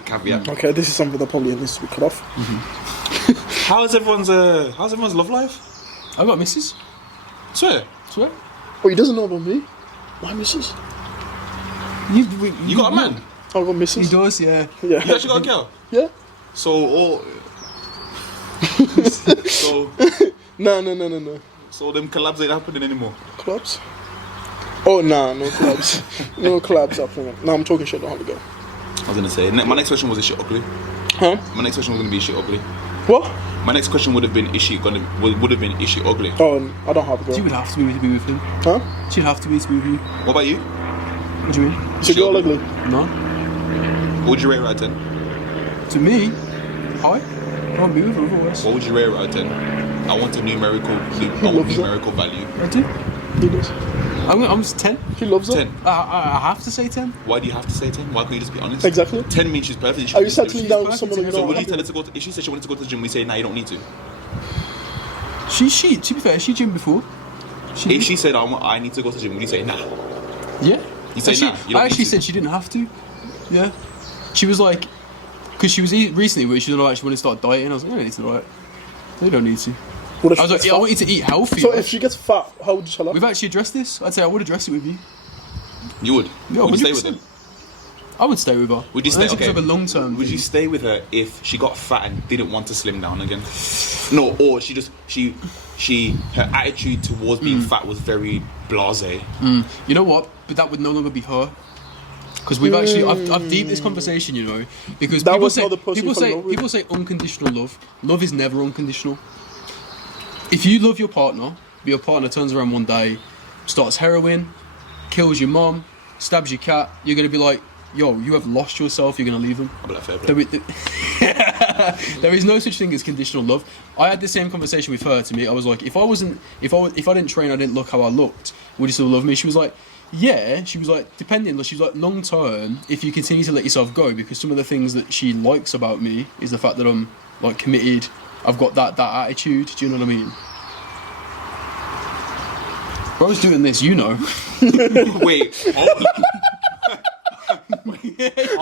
caveat. Okay, this is something that probably needs to be cut off. How's everyone's love life? I got missus. Swear. Swear. Oh, he doesn't know about me? My missus? You got a man? I got He missus. does, yeah. Yeah. You actually got a girl? Yeah. So No. So them collabs ain't happening anymore. Clubs? Oh, nah, no clubs. No clubs happening. No, I'm talking shit. Don't have to go. I was gonna say, my next question was, is she ugly? Huh? My next question was gonna be, is she ugly? What? My next question would have been, is she ugly? Oh, I don't have a She girl. would have to be with him. Huh? She'd have to be with you. What about you? What do you mean? Is a girl ugly? No. What would you rate her out of 10? To me, hi. Can't be with her otherwise. What would you rate her out of 10? I want numerical value. I do. He does. I'm just 10. He loves her. 10. I have to say 10. Why do you have to say 10? Why can't you just be honest? Exactly. 10 means she's perfect. Are you settling down with perfect someone to you her. So know? would you tell her to go to, if she said she wanted to go to the gym, we say, nah, you don't need to. To be fair, she gym before. If she said, I need to go to the gym, would you say, nah? Yeah. You say She- nah, you don't I actually need to. said she didn't have to. Yeah. She was like, because she was recently where she was like, she wanted to start dieting. I was like, you don't need to diet. You don't need to. What if I was she like, gets yeah, I fat? want you to eat healthy. So right? if she gets fat, how would you tell her? We've actually addressed this. I'd say I would address it with you. You would? Yeah, Would you stay with 100%. her? I would stay with her. Would you stay? Unless it was Okay. like a long term. Would you stay with her if she got fat and didn't want to slim down again? No, or her attitude towards being fat was very blasé. You know what? But that would no longer be her. Because we've actually, I've deep this conversation, you know, because That people was say, not the person you fell in love with. people say unconditional love. Love is never unconditional. If you love your partner, but your partner turns around one day, starts heroin, kills your mom, stabs your cat, you're gonna be like, yo, you have lost yourself. You're gonna leave them. I'll be like, fair play. There is no such thing as conditional love. I had the same conversation with her. To me, I was like, if I didn't train, I didn't look how I looked, would you still love me? She was like, yeah. She was like, depending. She was like, long term, if you continue to let yourself go, because some of the things that she likes about me is the fact that I'm like committed. I've got that attitude. Do you know what I mean? If I was doing this, you know. Wait, hold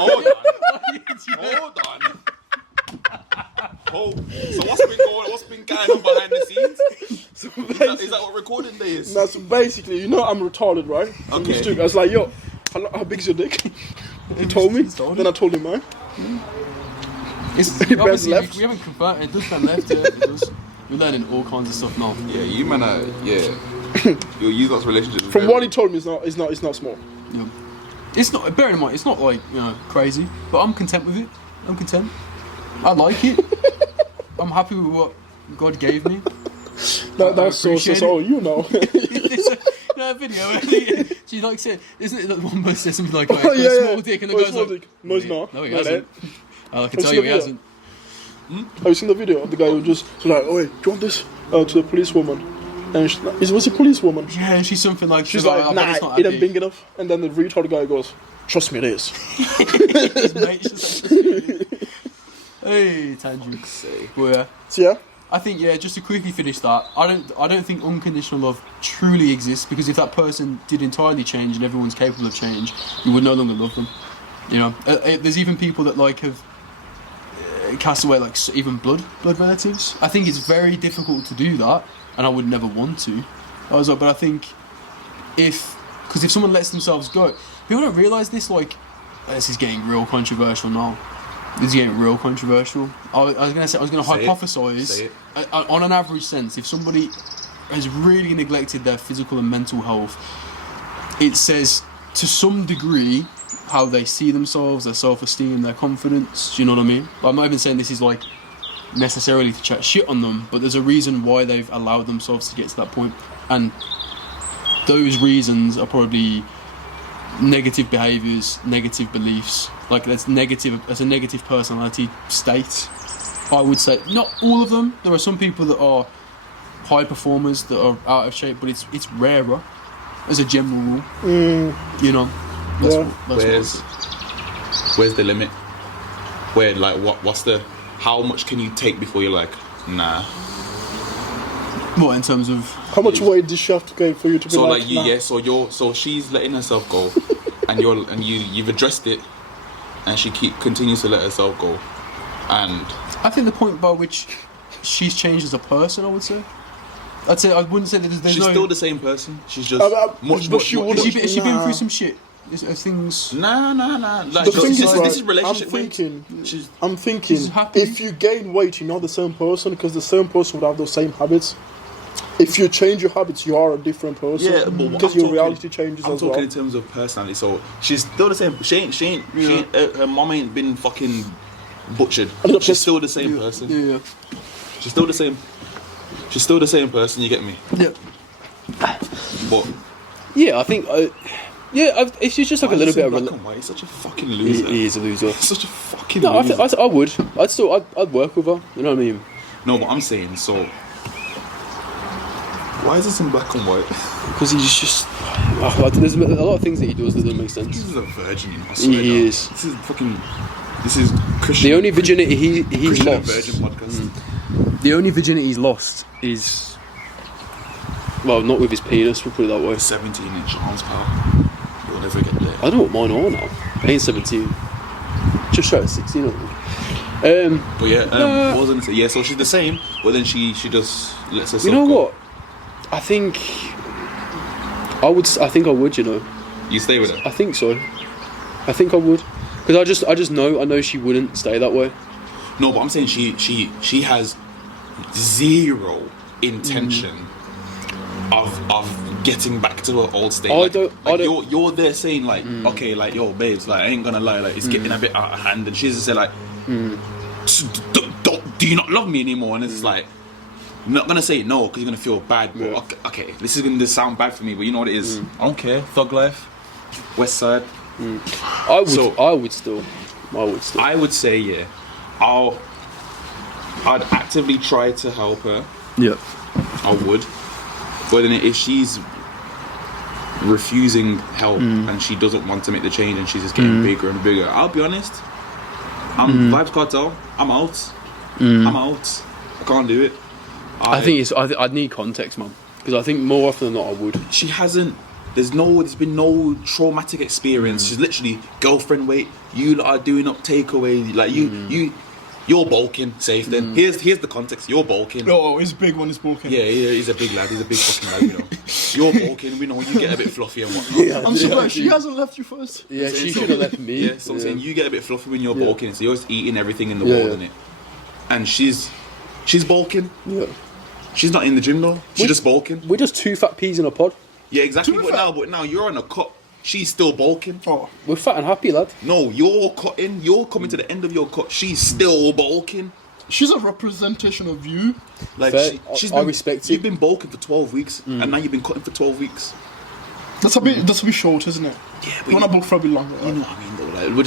on. So what's been going on behind the scenes? Is that what recording day is? That's basically, you know, I'm retarded, right? I'm Okay. just joking. I was like, yo, how big's your dick? He told me. Then I told him mine. It's, Bend obviously, left. we haven't confirmed. It does bend left, yeah. It does. We're learning all kinds of stuff now. Yeah, you man are, yeah. You lot's relationship is From very- what he told me, it's not small. Yeah. It's not. Bear in mind, it's not like crazy, but I'm content with it. I'm content. I like it. I'm happy with what God gave me. That's so. appreciate So you know. That video, she like said, isn't it like one person says something like, Oh, "It's yeah, a yeah. small dick," and the Oh, guy's small like, dick. No, it's not. No, he No, hasn't. I can Have tell you you, he seen the hasn't. Have you seen the video of the guy who just was like, "Oh, wait, do you want this?" To the policewoman, and she was a policewoman. Yeah, she's something like. She's I like, bet it's "Nah, not it ain't happy." big enough." And then the retard guy goes, "Trust me, it is." His mate, she's like, hey, tangent. Well, yeah. So yeah, I think just to quickly finish that, I don't think unconditional love truly exists, because if that person did entirely change and everyone's capable of change, you would no longer love them. You know, there's even people that like have cast away like even blood relatives. I think it's very difficult to do that, and I would never want to. But I think because if someone lets themselves go, people don't realise this. Like, this is getting real controversial now. This is getting real controversial. I was going to hypothesise, on an average sense, if somebody has really neglected their physical and mental health, it says to some degree how they see themselves, their self-esteem, their confidence. Do you know what I mean? I'm not even saying this is like necessarily to chat shit on them, but there's a reason why they've allowed themselves to get to that point, and those reasons are probably negative behaviours, negative beliefs. Like that's negative. As a negative personality state, I would say not all of them. There are some people that are high performers that are out of shape, but it's rarer as a general rule. You know, where's the limit? Where like what's the how much can you take before you're like nah? What in terms of how much weight does she have to gain for you to be so like you, nah? so she's letting herself go, and you've addressed it, and she continues to let herself go, and I think the point by which she's changed as a person, I wouldn't say that there's she's no... still the same person. She's just much. But she wouldn't. Has she been through some shit? Is things... Nah. Like, The thing is, this is relationship. I'm thinking, she's happy. if you gain weight, you're not the same person, because the same person would have those same habits. If you change your habits, you are a different person. Yeah, but because your reality changes I'm as well. talking in terms of personality. So she's still the same. She ain't her mom ain't been fucking butchered. She's still the same person. Yeah. She's still the same. She's still the same person. You get me? Yeah. But Yeah, I think... if she's just like a little bit of... He's such a fucking loser. He is a loser. Such a fucking No, loser. I would. I'd work with her. You know what I mean? No, but I'm saying, so why is this in black and white? Because he's just... there's a lot of things that he does that don't make sense. This is a virgin, you know, I swear He down. is. This is Christian. The only virginity he's Christian lost... virgin podcast. The only virginity he's lost is... Well, not with his penis, we'll put it that way. 17-inch arms, pal. You'll never get there. I don't know what mine are now. I ain't 17. Just shy of 16, I think. But yeah, what was I gonna say? Yeah, so she's the same, but then she just lets herself You know go. what? I think I would, you know. You stay with her? I think so. I think I would. Because I know she wouldn't stay that way. No, but I'm saying she has zero intention of getting back to her old state. You're there saying like, okay, like, yo, babes, like, I ain't gonna lie, like, it's getting a bit out of hand, and she's just say like, do you not love me anymore? And it's like, I'm not gonna say no because you're gonna feel bad. But okay, this is gonna sound bad for me, but you know what it is. I don't care. Thug life, West Side. I would still. I would say yeah. I'd actively try to help her. Yeah. I would. But then if she's refusing help and she doesn't want to make the change and she's just getting bigger and bigger, I'll be honest. I'm Vibes Cartel. I'm out. I'm out. I can't do it. I'd need context, man. Because I think more often than not, I would. She hasn't. There's been no traumatic experience. She's literally girlfriend weight. You lot are doing up takeaway. Like you're bulking. Safe then. Here's the context. You're bulking. Oh, he's big when he's bulking. Yeah, he's a big lad. He's a big fucking lad. You know. You're bulking. We know you get a bit fluffy and whatnot. I'm surprised she hasn't left you first. Yeah, she should have left me. Yeah, so I'm saying you get a bit fluffy when you're bulking. So you're just eating everything in the world, innit? And she's bulking. Yeah. She's not in the gym though. She's just bulking. We're just two fat peas in a pod. Yeah, exactly. But now you're on a cut. She's still bulking. Oh. We're fat and happy, lad. No, you're cutting. You're coming to the end of your cut. She's still bulking. She's a representation of you. Like she's I respect it. You've been bulking for 12 weeks, and now you've been cutting for 12 weeks. That's a bit short, isn't it? Yeah, but you want to bulk for a bit longer. You know what I mean, though. Like, we're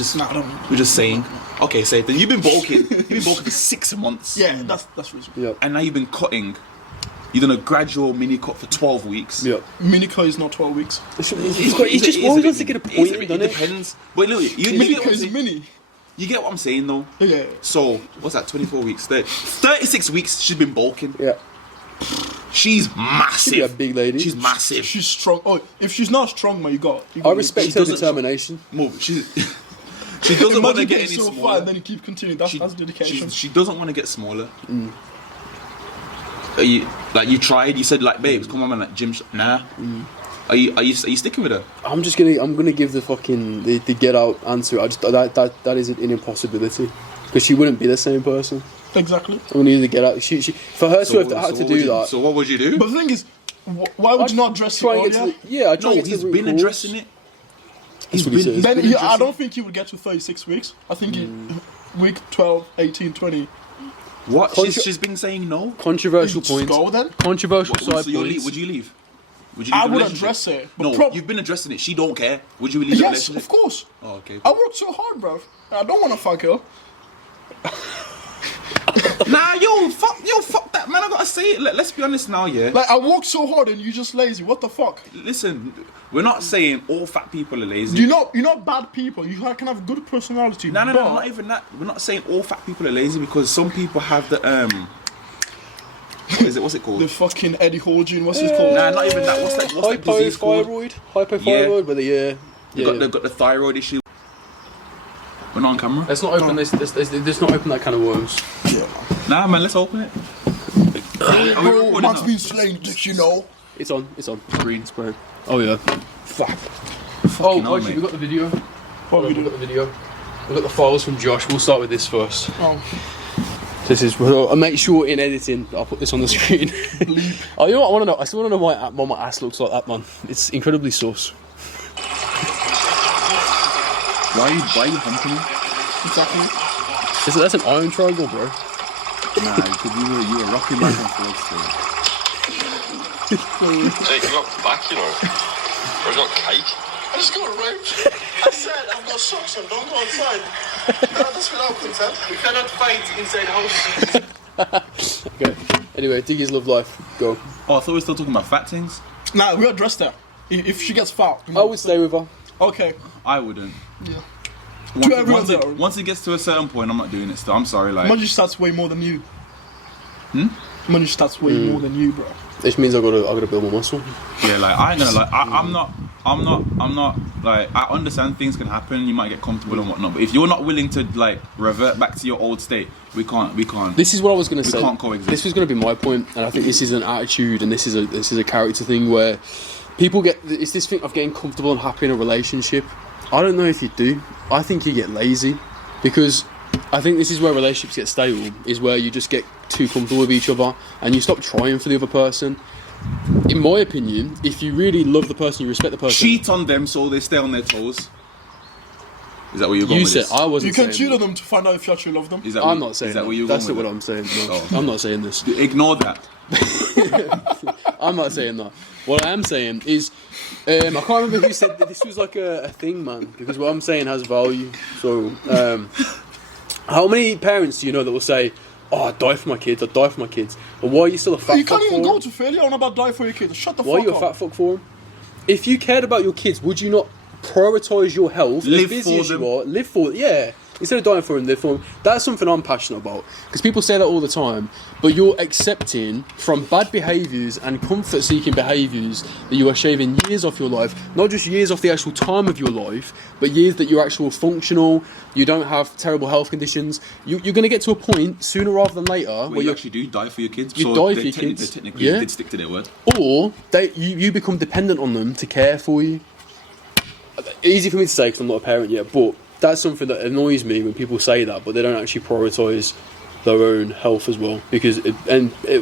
just saying. No. Okay, safe. Then you've been bulking. You've been bulking for 6 months. Yeah, that's reasonable. Yeah. And now you've been cutting. You've done a gradual mini cut for 12 weeks. Yeah. Mini cut is not 12 weeks. He just always wants to get a point, doesn't it? It depends. But look, Mini cut is mini. You get what I'm saying though? Yeah. So, what's that, 24 weeks? 36 weeks she's been bulking. Yeah. She's massive. She's a big lady. She's massive. She's strong. Oh, if she's not strong, man, you got. I respect She her doesn't- determination. Move. She doesn't want to Imagine get any getting so smaller. far and then you keep continuing. That's dedication. She doesn't want to get smaller. You tried. You said like, babes, come on, man. Like gym. Nah. Are you sticking with her? I'm gonna give the fucking the get out answer. I just that is an impossibility because she wouldn't be the same person. Exactly. I'm gonna either get out. She for her to have had to do that. So what would you do? But the thing is, why would you not dress it try and get earlier? to the, yeah, I try No, and get to he's the root been cause. addressing it. That's what he says. Then been I addressing don't think he would get to 36 weeks. I think week 12, 18, 20. What? Contra- She's been saying no. Controversial Just points. go then. Controversial So side you'll leave, points. would you leave? Would you leave I the would relationship? address it. But No, you've been addressing it. She don't care. Would you leave the Yes, relationship? of course. Oh, okay. I worked so hard, bro. I don't want to fuck her. Nah, fuck that, man. I gotta say it. Let's be honest now, yeah. Like, I worked so hard and you just lazy. What the fuck? Listen, we're not saying all fat people are lazy. You're not bad people. You can have good personality. No, but not even that. We're not saying all fat people are lazy because some people have the what's it called? The fucking Eddie Hall gene, what's it called? Nah, not even that. What's that disease called? Hypothyroid, but They've got the thyroid issue. We're not on camera. Let's not open this. Let's not open that can of worms. Nah, man, let's open it. Are we recording Man's now? been slaying dicks, you know. It's on. Green spray. Oh yeah. Fuck. Fucking hell, Actually, mate. we got the video. What we We've do? got the video. We've got the files from Josh. We'll start with this first. Oh, This is. I'll make sure in editing I'll put this on the screen. Oh, you know what I want to know? I still want to know why my ass looks like that, man. It's incredibly sus. Why are you humping me? exactly. That's an iron triangle, bro. Nah, because you were rocking back and forth still. Jake, you got back, you know. Or you got cake. I just got raped. I said I've got socks on, don't go outside. No, that's without consent. We cannot fight inside the house. Okay. Anyway, Diggy's love life. Go. Oh, I thought we were still talking about fat things. Nah, we addressed that. If she gets fat. I would stay with her. Okay. I wouldn't. Yeah. To everyone there. Once it gets to a certain point, I'm not doing it still. I'm sorry, like. Imagine she starts way more than you. Imagine she starts way more than you, bro. This means I gotta build my muscle. Yeah, like I ain't gonna like. I'm not like. I understand things can happen. You might get comfortable and whatnot, but if you're not willing to like revert back to your old state, we can't. This is what I was gonna say. can't coexist. This was gonna be my point, and I think this is an attitude, and this is a character thing where people get. It's this thing of getting comfortable and happy in a relationship. I don't know if you do. I think you get lazy, because I think this is where relationships get stale. Is where you just get too comfortable with each other and you stop trying for the other person. In my opinion, if you really love the person, you respect the person. cheat on them so they stay on their toes. Is that where you're going You with said this? I wasn't. You can saying cheat that. on them to find out if you actually love them. Is that I'm where- not saying Is that that. where you're That's not going what with I'm saying. No. Oh. I'm not saying this. it? Ignore that. I'm not saying that. What I am saying is, I can't remember who said that this was like a thing, man. Because what I'm saying has value. So, how many parents do you know that will say, "Oh, I'd die for my kids. I'd die for my kids." But why are you still a fat You fuck can't even for go them? to failure on about die for your kids. Shut the Why are fuck you a up. fat fuck for them? If you cared about your kids, would you not prioritise your health? Live as busy for as you them. are, live for yeah. Instead of dying for them, live for them. That's something I'm passionate about. Because people say that all the time, but you're accepting from bad behaviours and comfort-seeking behaviours that you are shaving years off your life. Not just years off the actual time of your life, but years that you're actual functional, you don't have terrible health conditions. You're going to get to a point, sooner rather than later, Well, where you you actually do die for your kids. You so die they for your kids. They technically Yeah. did stick to their word. or you become dependent on them to care for you. Easy for me to say because I'm not a parent yet, but that's something that annoys me when people say that, but they don't actually prioritise their own health as well. Because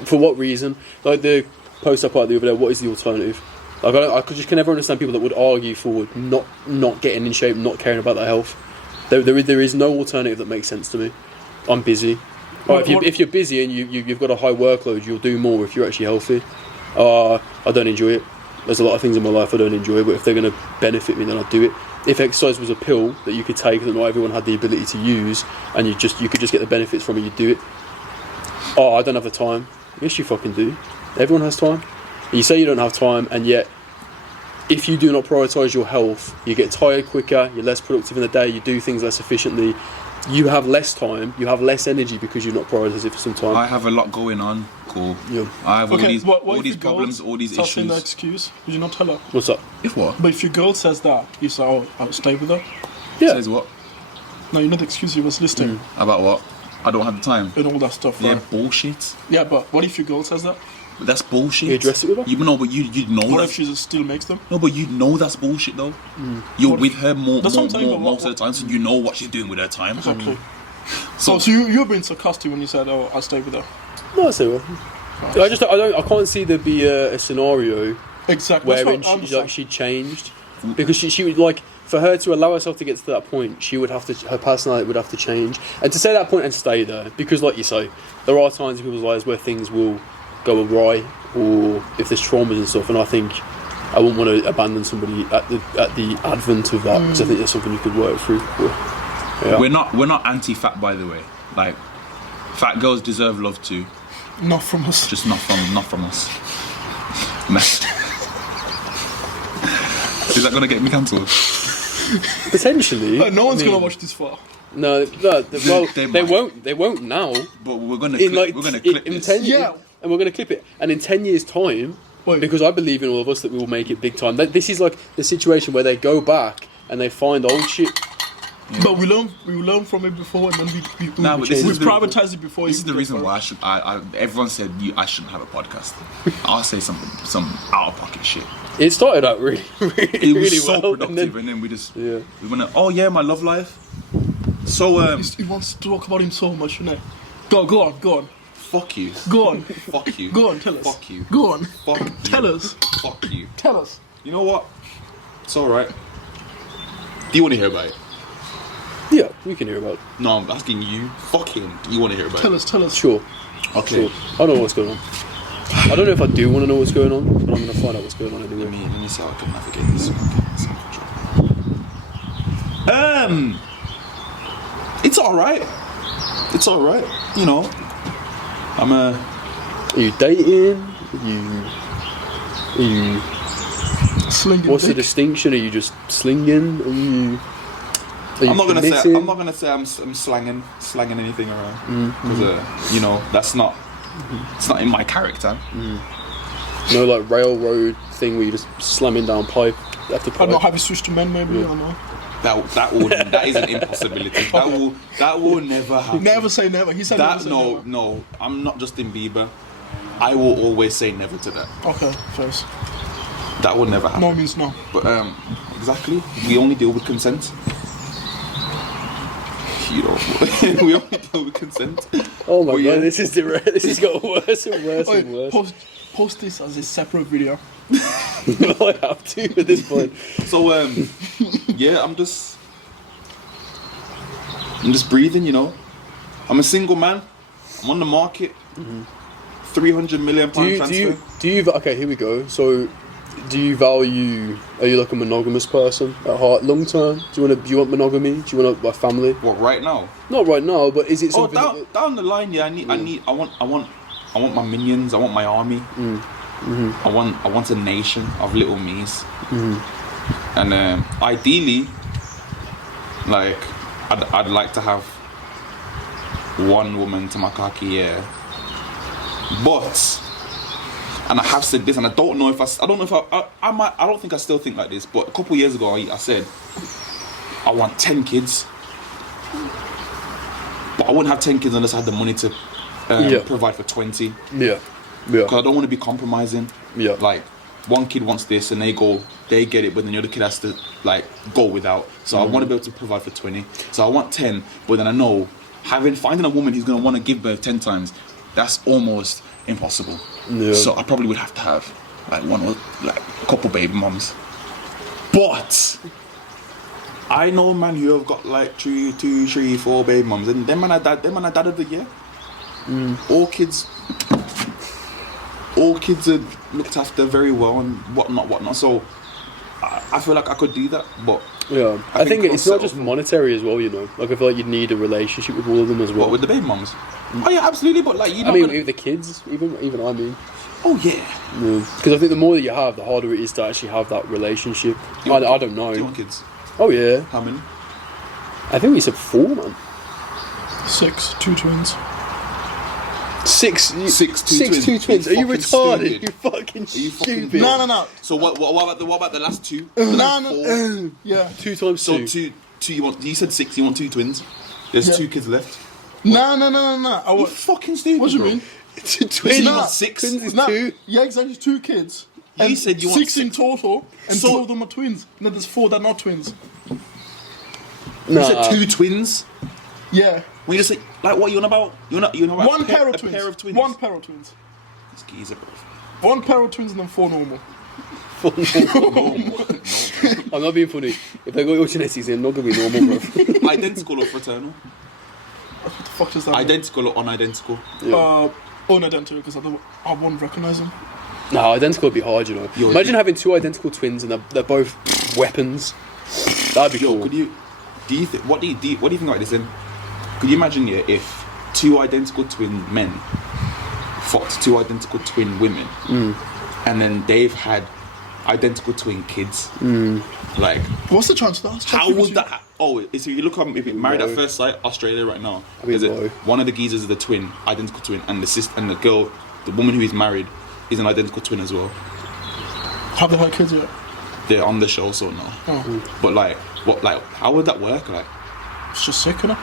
for what reason? Like the post I put out the other day, what is the alternative? Like I just can never understand people that would argue for not getting in shape, not caring about their health. There is no alternative that makes sense to me. I'm busy. Right, if you're busy and you've got a high workload, you'll do more if you're actually healthy. I don't enjoy it. There's a lot of things in my life I don't enjoy, but if they're going to benefit me, then I'll do it. If exercise was a pill that you could take that not everyone had the ability to use, and you could just get the benefits from it, you'd do it. Oh, I don't have the time. Yes, you fucking do. Everyone has time. You say you don't have time, and yet, if you do not prioritise your health, you get tired quicker, you're less productive in the day, you do things less efficiently, you have less time, you have less energy because you're not prioritising it for some time. I have a lot going on. Cool. Yeah. I have all Okay, these, what all if these your girl problems, all these starts saying that issues. excuse? Would you not tell her? What's up? If what? But if your girl says that, you say, "Oh, I'll stay with her." Yeah. Says what? No, you know the excuse you was listing About what? I don't have the time. and all that stuff. Yeah, Right? bullshit. Yeah, but what if your girl says that? But that's bullshit. You address it with her? You know, but you know What that. if she just still makes them? No, but you know that's bullshit though. You're What- with her more, That's what I'm saying, but most what- of the time, so you know what she's doing with her time. Exactly. So, So you're being sarcastic when you said, "Oh, I'll stay with her." No, I say well. I can't see there be a scenario Exactly. That's wherein what I understand. she changed because she would like for her to allow herself to get to that point, she would have to her personality would have to change, and to say that point and stay there because, like you say, there are times in people's lives where things will go awry or if there's traumas and stuff, and I think I wouldn't want to abandon somebody at the advent of that because I think there's something you could work through. But, yeah. we're not anti-fat, by the way. Like, fat girls deserve love too, Not from us. just not from us. Mess. Is that gonna get me cancelled? Potentially, No one's I mean, gonna watch this far. No, well, They they might. won't. They won't now. But we're gonna In clip, like we're gonna clip in this. 10 Yeah. and we're going to clip it, and in 10 years time, Wait. because I believe in all of us that we will make it big time. This is like the situation where they go back and they find old shit. But we learn from it before, and then we Nah, but this we is the- privatize it before. This it is the goes reason viral. why I should. Everyone said I shouldn't have a podcast. I'll say some out of pocket shit. It started out really, It was really so well, productive, and and then we just Yeah. we went. Oh yeah, my love life. So He wants to talk about him so much, you know. Go on, fuck you, go on, fuck you, go on. Tell us. fuck you, Go on. fuck you, Tell us. fuck you. Tell us. You know what? It's all right. Do you want to hear about it? yeah, we can hear about it. No, I'm asking you. Fucking, do you want to hear about Tell it? us. Tell us. Sure, Okay. sure. I don't know what's going on. I don't know if I do want to know what's going on, but I'm going to find out what's going on anyway. Let me see how I can navigate this. It's all right. It's all right. You know, I'm a. Are you dating? Are you? Slinging What's the dick. distinction? Are you just slinging? Are you I'm not gonna committed? say. I'm not gonna say I'm slanging anything around because you know that's not. It's not in my character. No, like railroad thing where you just slamming down pipe after I pipe. don't know. Have you switched to men? Maybe I don't know. That is an impossibility. That will never happen. Never say never. He said never That say no never. no. I'm not Justin Bieber. I will always say never to that. Okay, first. That will never happen. No means no. But exactly. We only deal with consent. You know, we only deal with consent. Oh my But god, yeah. this has got worse and worse Wait, and worse. post this as a separate video. I have to at this point. So yeah, I'm just breathing, you know. I'm a single man. I'm on the market. £300 million transfer. Okay, here we go. So, do you value? Are you like a monogamous person at heart, long term? Do you want monogamy? Do you want a family? What right now? Not right now, but is it Oh, something? down the line, yeah. I want my minions. I want my army. I want a nation of little me's. And ideally, like I'd like to have one woman to my khaki, yeah. But, and I have said this, and I don't know if I don't think I still think like this, but a couple years ago I said I want 10 kids, but I wouldn't have 10 kids unless I had the money to provide for 20. Yeah. Because I don't want to be compromising. Yeah. Like, one kid wants this and they get it, but then the other kid has to like go without. So I want to be able to provide for 20. So I want 10, but then I know finding a woman who's gonna want to give birth 10 times, that's almost impossible. Yeah. So I probably would have to have like a couple baby mums. But I know man who have got like 2, 3, 4 baby mums, and them man are dad of the year. All kids are looked after very well and whatnot. So I feel like I could do that, but Yeah, I think I'll it's not settle just for- monetary as well. You know, like I feel like you'd need a relationship with all of them as well. what with the baby mums? Oh yeah, absolutely. But like you know, I mean, with the kids, even I mean, oh yeah. because I think the more that you have, the harder it is to actually have that relationship. Do you want- I don't know. Do you want kids? Oh yeah, How many? I think we said 4, man. 6, 2 twins. Six two twins. Are you fucking retarded? stupid. You fucking Are you fucking stupid. No. So what about the last two? No. Yeah. 2 times So 2. two. You said 6. You want 2 twins. There's Yeah. 2 kids left. No. I You want. fucking stupid. What do you bro. mean? Twins. You want 6? Twins is No. 2. Yeah, exactly. 2 kids. You And said you want 6 in 6. total, and So- 2 of them are twins. No, there's 4 that are not twins. You said 2 twins. Yeah. When you just say like what you on about? You know about One a pair of a twins. pair of twins. One pair of twins. This geezer, bro. 1 pair of twins and then 4 normal. I'm not being funny. If they got your genetics, they're not gonna be normal, bro. Identical or fraternal? What the fuck does that mean? Identical or unidentical? Unidentical, because I won't recognize them. No, identical would be hard, you know. Yo, Imagine having 2 identical twins and they're both weapons. That'd be Yo, cool. could you? What do you think about this? Then, could you imagine if 2 identical twin men fucked 2 identical twin women, and then they've had identical twin kids? Like, What's the chance of that? how would that? Oh, if you look up, if it married at first sight, Australia right now, mean, is it low. one of the geezers is the twin, identical twin, and the sister and the girl, the woman who is married, is an identical twin as well. Have they had kids yet? They're on the show, so no. But like, how would that work? Like, It's just sick, innit?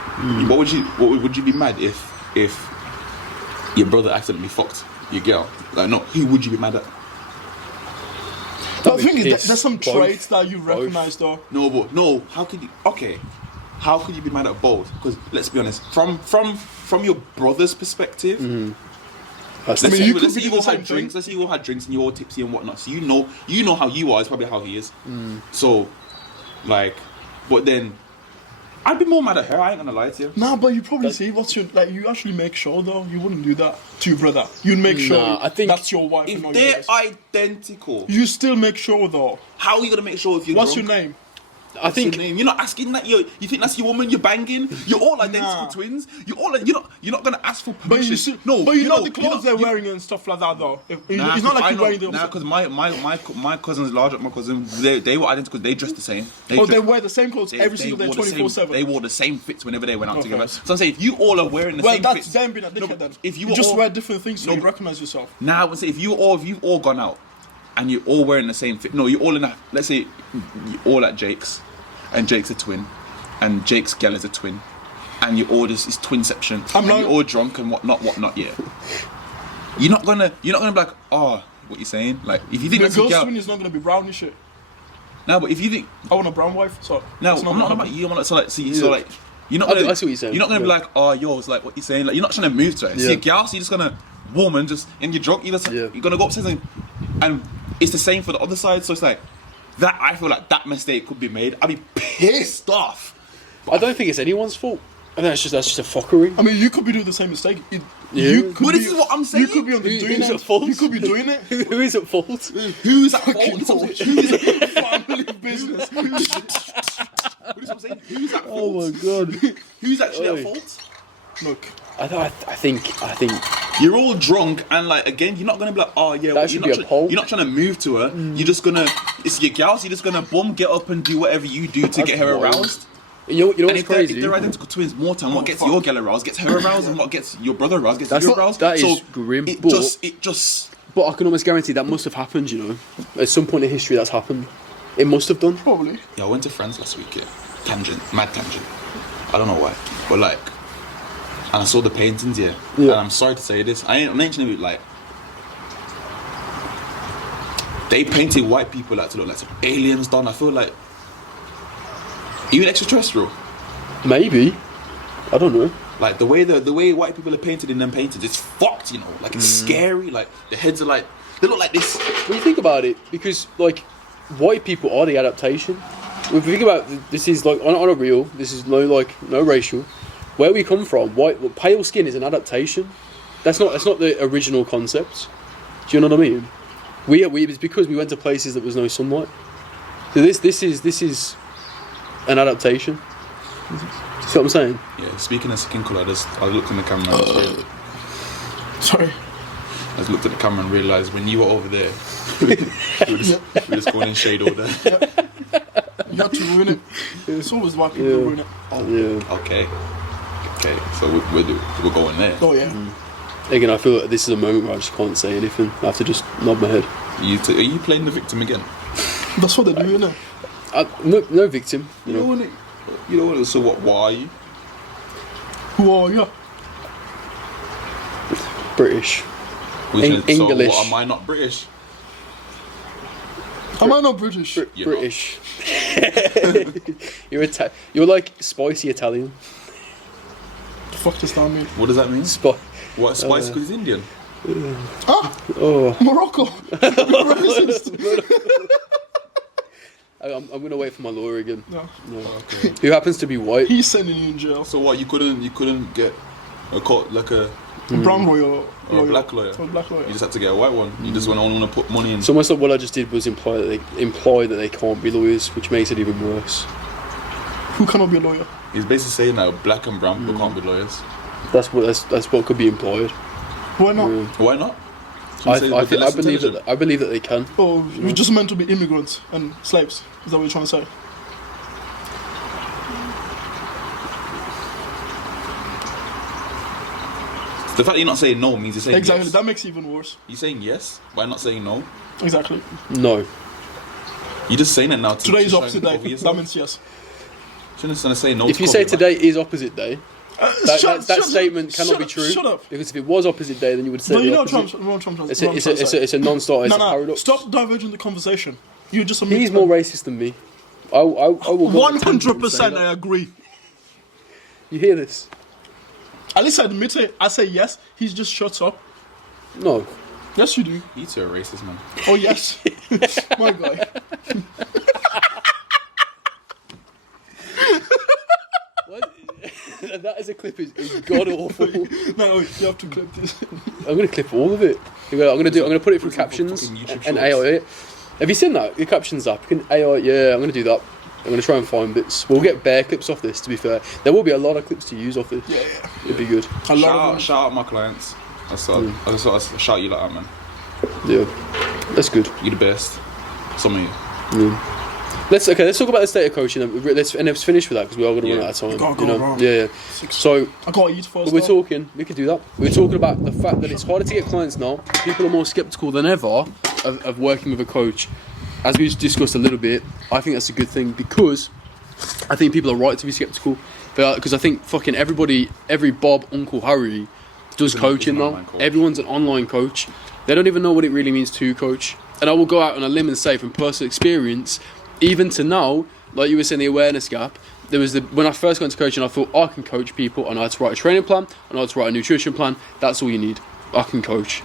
what would you be mad if your brother accidentally fucked your girl? Like, no, who would you be mad at? But I be think pissed. there's some Both. traits that you recognize, though. No, how could you? Okay, how could you be mad at both? Because let's be honest, from your brother's perspective. Let's I mean, say you let's could say be you the all same had drinks. Let's say you all had drinks and you're all tipsy and whatnot. So you know how you are is probably how he is. So, like, but then I'd be more mad at her. I ain't gonna lie to you. Nah, but you probably see what's your you actually make sure though. You wouldn't do that to your brother. You'd make sure I think that's your wife. If and not they're yours. identical, You still make sure though. how are you gonna make sure if you're What's drunk? your name? I What's your think name? You're not asking that. You think that's your woman? You're banging. You're all identical Nah. twins. You're not gonna ask for But permission. you see, no, but you know know the clothes they're wearing and stuff like that though. It's not like you're wearing the. because my cousin's larger. My cousin, they were identical. They dressed the same. They wear the same clothes every single day, wore the same- 24/7. They wore the same fits whenever they went out Okay. together. So I'm saying, if you all are wearing the Well, same that's fits, them being a dickhead then. if you You just all- wear different things so No, you but- recognize yourself. now I would say if you've all gone out and you're all wearing the same fit. No, you're all in a. Let's say you're all at Jake's, and Jake's a twin, and Jake's gal is a twin, and you're all just it's twinception. And not- you're all drunk and whatnot. Yeah. You're not gonna be like, oh, what you saying? Like if you think The that's your girl's gal. twin is not gonna be brown and shit. No, but if you think I want a brown wife, so no, that's I'm not gonna about you. I'm not so like see. Yeah. So like you're not. I Gonna, see what you're saying. You're not gonna be Yeah. like, oh, yo, it's like what you're saying. Like you're not trying to move to it. See Yeah. a gal, so you're just gonna woman just and you're drunk. You're Yeah. gonna go upstairs and it's the same for the other side. So it's like that. I feel like that mistake could be made. I'd be pissed off. I don't think it's anyone's fault. I think that's just a fuckery. I mean, you could be doing the same mistake. Yeah. You could But be, this is what I'm saying. You could be on the doing Who's it. at fault? You could be doing it. Who is at fault? Who's at fault? This is what I'm saying. Who's at Family business. what I'm saying? Who's at fault? Oh my god! Who's actually Oi. at fault? Look, I think You're all drunk, and like again, you're not gonna be like, oh yeah, That should be a poll. you're not trying to move to her. You're just gonna, it's your gal, so you're just gonna get up and do whatever you do to That's get her wild. aroused. you know And what's if crazy. they're identical twins, more time, what gets your gal aroused gets her aroused, and what gets your brother aroused gets That's you not- aroused. that is so grim, It but- just. But I can almost guarantee that must have happened. You know, at some point in history, that's happened. It must have done. probably. Yeah, I went to France last week. Yeah, mad tangent. I don't know why, but like, and I saw the paintings. Yeah, Yeah. and I'm sorry to say this. I ain't mentioning it like. They painted white people like to look like some aliens done. I feel like even extraterrestrial. Maybe. I don't know. Like the way white people are painted in them paintings, it's fucked, you know. Like it's scary. Like the heads are like they look like this. When you think about it, because like white people are the adaptation. If you think about this, is like on a real. This is no racial. Where we come from, pale skin is an adaptation. That's not the original concept. Do you know what I mean? It's because we went to places that was no sunlight. So this is an adaptation. See what I'm saying? Yeah. Speaking of skin color, I looked in the camera. Sorry. I just looked at the camera and realised when you were over there, we're just going in shade order. You have to ruin it. It's always white people who ruin it. Yeah. Okay. Okay, so we're going there. Oh yeah. Again, I feel like this is a moment where I just can't say anything. I have to just nod my head. Are you playing the victim again? That's what they do, innit? No victim. You know. You know what? So what? Why are you? Who are you? British. English. So what, am I not British? Am I not British? You're British. You're like spicy Italian. The fuck does that mean? What does that mean? Spi- What, spice because he's Indian? Morocco. I'm gonna wait for my lawyer again. No. Okay. Who happens to be white? He's sending you in jail. So what, you couldn't get a court, like a Brown lawyer. or a black lawyer? Or a black lawyer. You just had to get a white one. You just only want to put money in. So almost like what I just did was imply that they can't be lawyers, which makes it even worse. Who cannot be a lawyer? He's basically saying that black and brown people can't be lawyers. That's what could be implied. Why not? Why not? I believe that they can. Oh, we're just meant to be immigrants and slaves. Is that what you're trying to say? The fact that you're not saying no means you're saying Exactly. yes. That makes it even worse. You're saying yes by not saying no. Exactly. No. You're just saying it now. Today is try opposite and day. cover That yourself. means yes. Shouldn't just say no. If to you cover say your today is opposite day, that statement cannot be up, true. Shut up. Because if it was opposite day, then you would say No, you the know opposite. what Trump It's a non-starter. It's a No, paradox. stop diverging the conversation. You just He's more racist than me. I will go on a tangent and say 100% that. I agree. You hear this? At least I admit it. I say yes. He just shuts up. No. Yes, you do. You two are racist, man. Oh yes, my guy. What? That as a clip is god awful. No, you have to clip this. I'm gonna clip all of it. I'm gonna put it through captions fucking YouTube and shorts. AI it. Have you seen that? Your captions app. You can AI. Yeah, I'm gonna do that. I'm gonna try and find bits. We'll get bare clips off this. To be fair, there will be a lot of clips to use off this. Yeah. It'd be good. A lot of them. Shout out my clients. I just shout you like that, man. Yeah, that's good. You're the best. Some of you. Let's talk about the state of coaching. And let's finish with that because we are going to run out of time. Go, you know? bro. Yeah. So I gotta eat first. we're though. talking. We could do that. We're talking about the fact that it's harder to get clients now. People are more skeptical than ever of working with a coach. As we discussed a little bit, I think that's a good thing because I think people are right to be skeptical. Because I think fucking everybody, every Bob, Uncle Harry, does coaching an now. online coach. Everyone's an online coach. They don't even know what it really means to coach. And I will go out on a limb and say from personal experience, even to now, like you were saying, the awareness gap, there was when I first got into coaching, I thought I can coach people. I know how to write a training plan. I know how to write a nutrition plan. That's all you need. I can coach.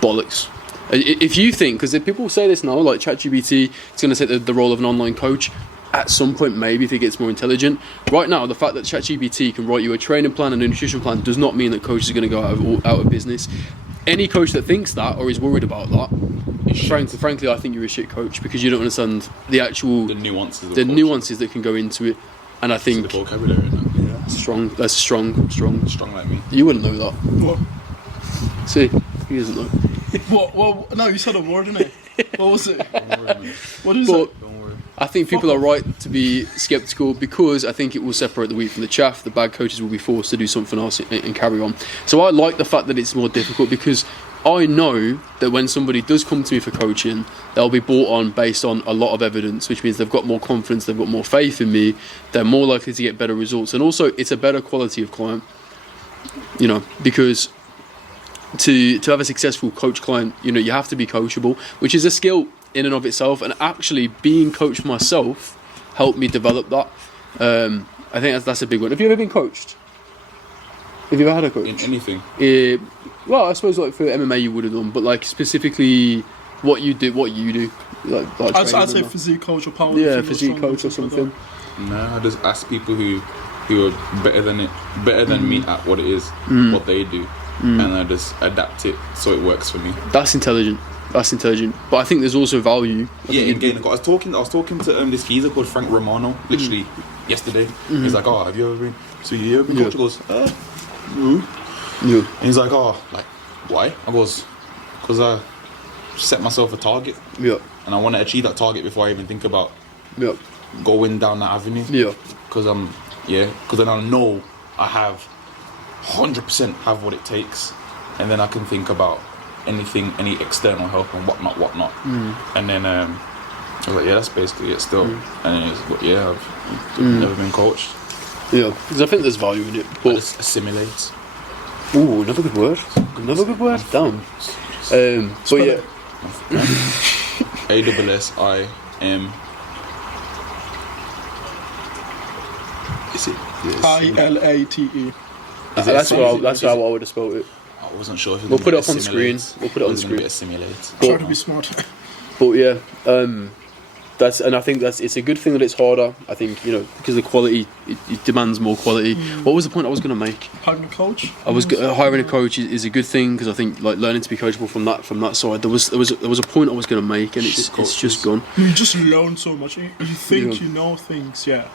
Bollocks. If you think, because people say this now, like ChatGPT is going to take the role of an online coach. At some point, maybe if it gets more intelligent. Right now, the fact that ChatGPT can write you a training plan and a nutrition plan does not mean that coaches are going to go out of business. Any coach that thinks that or is worried about that, frankly, I think you're a shit coach because you don't understand the actual nuances. The nuances that can go into it. And I think the vocabulary. yeah, strong. That's strong. Strong like me. You wouldn't know that. What? See, he doesn't know. What? No, you said a word, innit? What was it? Don't worry, man. What is But it? Don't worry. I think people are right to be sceptical because I think it will separate the wheat from the chaff. The bad coaches will be forced to do something else and carry on. So I like the fact that it's more difficult because I know that when somebody does come to me for coaching, they'll be brought on based on a lot of evidence, which means they've got more confidence, they've got more faith in me, they're more likely to get better results. And also, it's a better quality of client, you know, because to have a successful coach client, you know, you have to be coachable, which is a skill in and of itself, and actually being coached myself helped me develop that. I think that's a big one. Have you ever been coached? Have you ever had a coach? In anything. Well, I suppose like for MMA you would have done, but like specifically what you do, like I'd training say and physique coach or power. that. Yeah, physique coach or something. No, I just ask people who are better than me at what it is, what they do, and I just adapt it so it works for me. That's intelligent. But I think there's also value. Again, I was talking to this geezer called Frank Romano literally yesterday. He's like, "Oh, have you ever been? So you ever been coached?" I goes, "No." Yeah. And he's like, "Oh, like why?" I goes, "Because I set myself a target, Yeah. and I want to achieve that target before I even think about Yeah. going down that avenue. Yeah. Because then I know I have 100% have what it takes, and then I can think about anything, any external help and whatnot. And then I was like, yeah, that's basically it still. And then it's like, yeah, I've never been coached. Yeah, because I think there's value in it. But Assimilate. ooh, another good word. Another good word. Damn. But yeah. ASSIM. Is it? ILATE. That's how I would have spelled it. I wasn't sure. If We'll put it up on screen. We'll put it on screen. Assimilate. Try to be smart. But yeah, I think it's a good thing that it's harder. I think, you know, because the quality it demands more quality. What was the point I was going to make? Hiring a coach. Hiring a coach is a good thing, because I think like learning to be coachable from that side. There was a point I was going to make, and it's just gone. You just learn so much. You think you know things, yeah.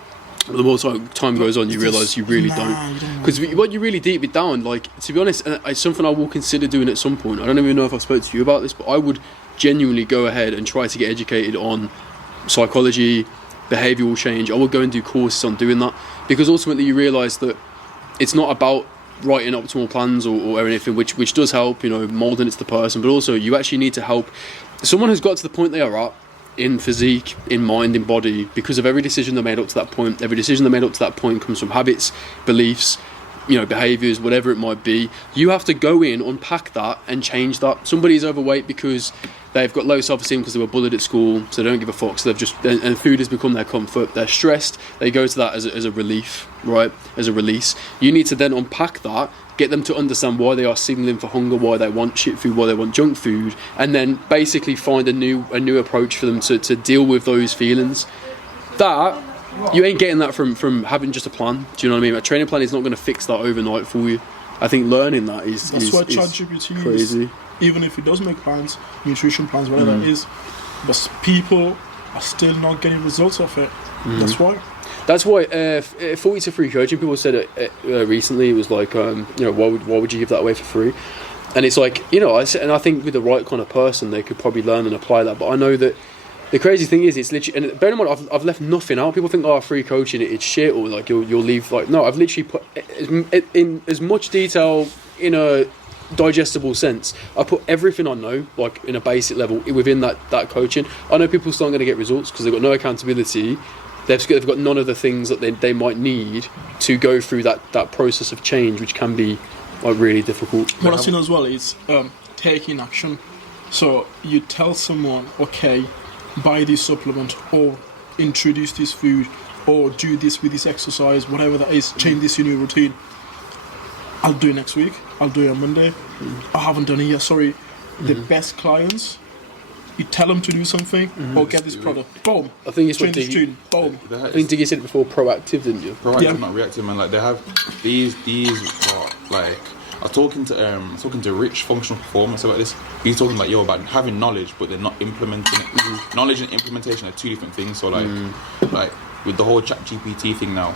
But the more time goes on, you realise you really don't. Because what you really deep it down, like, to be honest, it's something I will consider doing at some point. I don't even know if I spoke to you about this, but I would genuinely go ahead and try to get educated on psychology, behavioural change. I would go and do courses on doing that, because ultimately you realise that it's not about writing optimal plans or anything, which does help, you know, moulding it to the person, but also you actually need to help someone who's got to the point they are at, in physique, in mind, in body, because of every decision they made up to that point. Every decision they made up to that point comes from habits, beliefs, you know, behaviours, whatever it might be. You have to go in, unpack that, and change that. Somebody's overweight because they've got low self-esteem because they were bullied at school, so they don't give a fuck. So they've just, and food has become their comfort. They're stressed. They go to that as a relief, right? As a release. You need to then unpack that, get them to understand why they are signalling for hunger, why they want shit food, why they want junk food, and then basically find a new approach for them to deal with those feelings. That you ain't getting that from having just a plan. Do you know what I mean? A training plan is not going to fix that overnight for you. I think learning that is why ChatGPT crazy. Even if it does make plans, nutrition plans, whatever it is, but people are still not getting results of it. That's why. That's why 40 to free coaching, people said it recently. It was like, you know, why would you give that away for free? And it's like, you know, I think with the right kind of person, they could probably learn and apply that. But I know that the crazy thing is, it's literally, and bear in mind, I've left nothing out. People think, oh, free coaching, it's shit, or like you'll leave. Like, no, I've literally put in as much detail in a digestible sense. I put everything I know, like in a basic level, within that coaching. I know people still aren't going to get results because they've got no accountability. They've got none of the things that they might need to go through that process of change, which can be like really difficult. What I've seen as well is taking action. So you tell someone, okay, buy this supplement, or introduce this food, or do this with this exercise, whatever that is, change this in your routine. I'll do it next week. I'll do it on Monday. I haven't done it yet. Sorry. The best clients, you tell them to do something or get this product. Boom. I think it's what Diggy. Boom. I think Diggy said it before. Proactive, didn't you? Proactive, not reactive, man. Like they have these like I was talking to Rich, functional performance, about this. He's talking like about having knowledge, but they're not implementing it. Knowledge and implementation are two different things. So like with the whole ChatGPT thing now,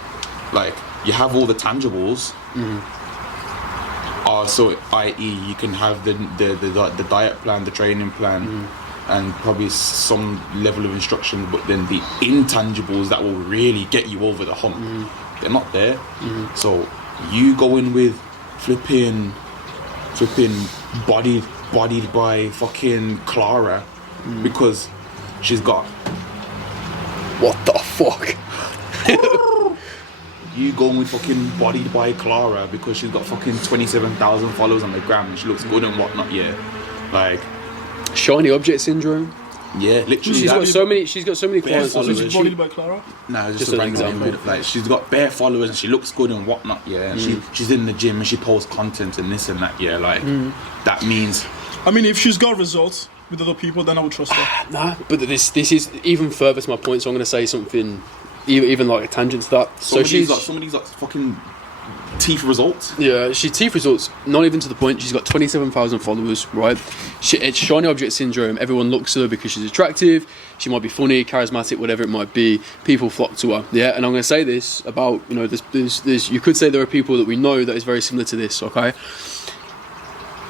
like you have all the tangibles. So i.e. you can have the diet plan, the training plan, and probably some level of instruction, but then the intangibles that will really get you over the hump, they're not there. So you go in with flipping bodied by fucking Clara because she's got what the fuck. You going with fucking bodied by Clara because she's got fucking 27,000 followers on the gram and she looks good and whatnot, yeah. Like shiny object syndrome. Yeah, literally. She's got so many clients. She's bodied by Clara? Nah, just a random example. Like she's got bare followers and she looks good and whatnot, yeah. And she's in the gym and she posts content and this and that, yeah. Like that means. I mean, if she's got results with other people, then I would trust her. Nah, but this is even further to my point. So I'm going to say something. Even like a tangent to that. Somebody's got fucking teeth results. Yeah, teeth results. Not even to the point. She's got 27,000 followers. Right? It's shiny object syndrome. Everyone looks at her because she's attractive. She might be funny, charismatic, whatever it might be. People flock to her. Yeah, and I'm going to say this about there's you could say there are people that we know that is very similar to this. Okay.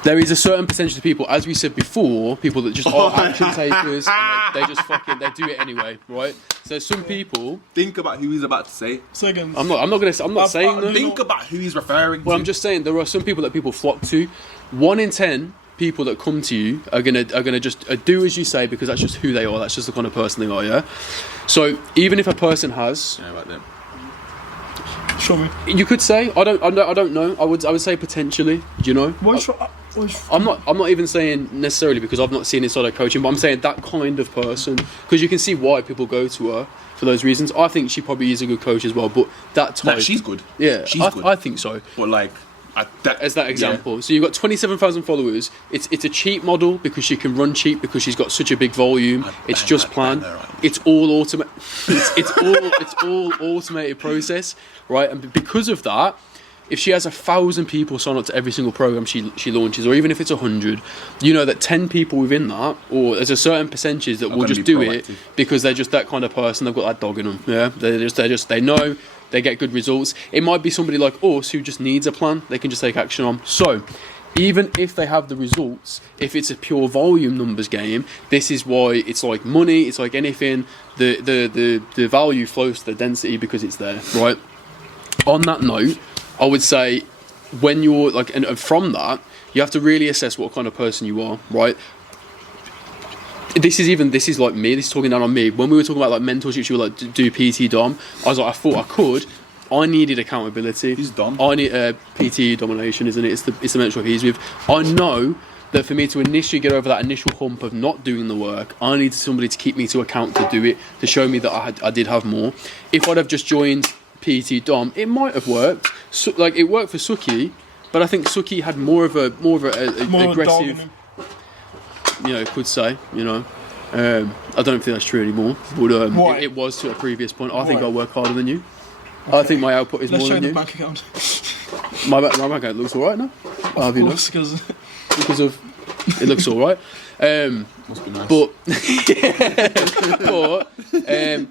There is a certain percentage of people, as we said before, people that just are action takers and they just fucking they do it anyway, right? So some people Think about who he's about to say. Seconds. I'm not saying that. Think about who he's referring to. Well, I'm just saying there are some people that people flock to. 1 in 10 people that come to you are gonna just do as you say because that's just who they are. That's just the kind of person they are. Yeah. So even if a person has, Yeah, about them. Show me. you could say I don't know. I would say potentially. Do you know? I'm not even saying necessarily because I've not seen inside her coaching, but I'm saying that kind of person because you can see why people go to her for those reasons. I think she probably is a good coach as well, but that type. Nah, she's good. Yeah, she's good. I think so. But like, As that example, so you've got 27,000 followers. It's a cheap model because she can run cheap because she's got such a big volume. It's just planned. It's all automated. It's all automated process, right? And because of that, if she has 1,000 people sign up to every single program she launches, or even if it's 100, you know that 10 people within that, or there's a certain percentage that will just do it because they're just that kind of person. They've got that dog in them. Yeah, they know. They get good results. It might be somebody like us who just needs a plan. They can just take action on. So, even if they have the results, if it's a pure volume numbers game, this is why it's like money. It's like anything. The value flows to the density because it's there, right? On that note, I would say when you're like, and from that, you have to really assess what kind of person you are, right? This is like me. This is talking down on me. When we were talking about like mentorship, you were like do PT Dom. I was like, I thought I could. I needed accountability. He's Dom. I need PT domination, isn't it? It's the mentorship he's with. I know that for me to initially get over that initial hump of not doing the work, I needed somebody to keep me to account to do it, to show me that I did have more. If I'd have just joined PT Dom, it might have worked. So, like it worked for Suki, but I think Suki had more of a aggressive. You know, could say, you know, I don't think that's true anymore. But it was to a previous point. I think I work harder than you. Okay. I think my output is more than you. Let's show the bank account. My bank account looks alright now. Of course, because of it looks alright. Must be nice.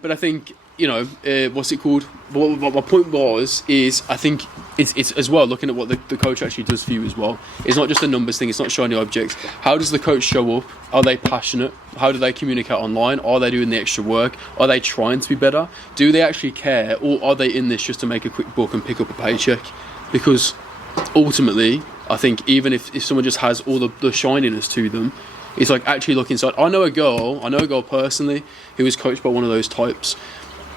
But I think, you know, what's it called? What my point is I think it's as well looking at what the coach actually does for you as well. It's not just a numbers thing. It's not shiny objects. How does the coach show up? Are they passionate? How do they communicate online? Are they doing the extra work? Are they trying to be better? Do they actually care, or are they in this just to make a quick buck and pick up a paycheck? Because ultimately, I think even if someone just has all the shininess to them, it's like actually look inside. I know a girl personally who was coached by one of those types.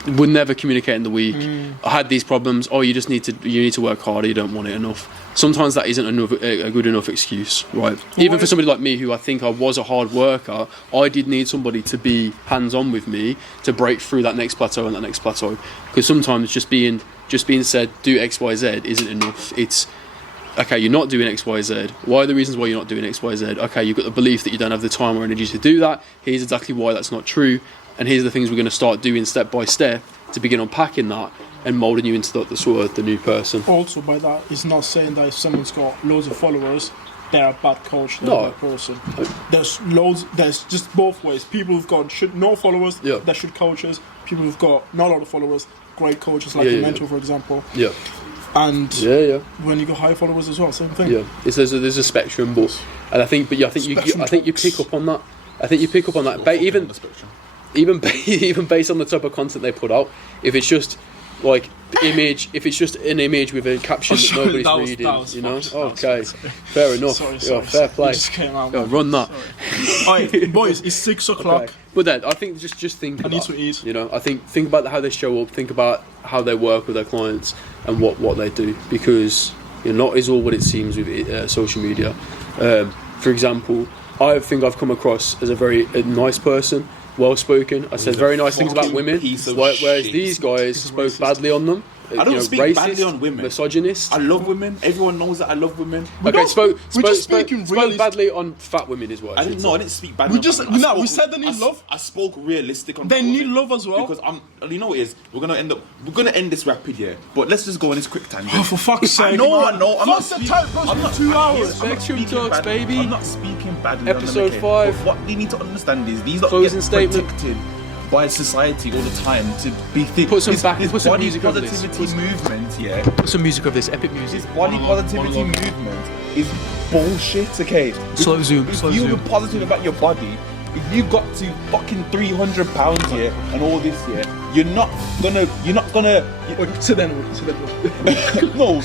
Would never communicate in the week. I had these problems. Oh, you need to work harder. You don't want it enough. Sometimes that isn't a good enough excuse, right? Even for somebody like me, who I think I was a hard worker, I did need somebody to be hands-on with me to break through that next plateau and that next plateau. Because sometimes just being said do X, Y, Z isn't enough. It's okay, you're not doing X, Y, Z. Why are the reasons why you're not doing X, Y, Z? Okay, you've got the belief that you don't have the time or energy to do that. Here's exactly why that's not true. And here's the things we're going to start doing step by step to begin unpacking that and moulding you into the new person. Also, by that, it's not saying that if someone's got loads of followers, they're a bad coach, they're a bad person. There's just both ways. People who've got no followers, that should coaches. People who've got not a lot of followers, great coaches, like your mentor, for example. Yeah. And when you got high followers as well, same thing. Yeah, there's a spectrum, and I think you pick up on that. I think you pick up on that. Even based on the type of content they put out, if it's just like image, if it's just an image with a caption that nobody's reading, you know, okay, fair enough. Fair play. Run that. Alright, boys, it's 6 o'clock. Okay. But then I think just think. I need to eat. You know, I think about how they show up. Think about how they work with their clients and what they do, because not is all what it seems with social media. For example, I think I've come across as a very nice person. Well spoken. I said very nice things about women, whereas these guys spoke badly on them. I don't speak racist, badly on women. Misogynist. I love women. Everyone knows that I love women. Spoke badly on fat women is what I didn't speak badly. We said they need love. I spoke realistic on. They need love as well. Because you know what it is. We're gonna end this rapid here. But let's just go on this quick tangent. Oh, for fuck's sake! No, I'm not speaking. I'm not 2 hours. Spectrum talks, baby. I'm not speaking badly. Episode 5. But what you need to understand is these lot closing get statement. protected by society all the time to be thick. Put some this body music over this. positivity movement, yeah. Put some music of this epic music. This body positivity movement is bullshit, okay? Slow zoom, If slow you zoom. were positive about your body, if you got to fucking 300 pounds here and all this here, you're not gonna So then, no.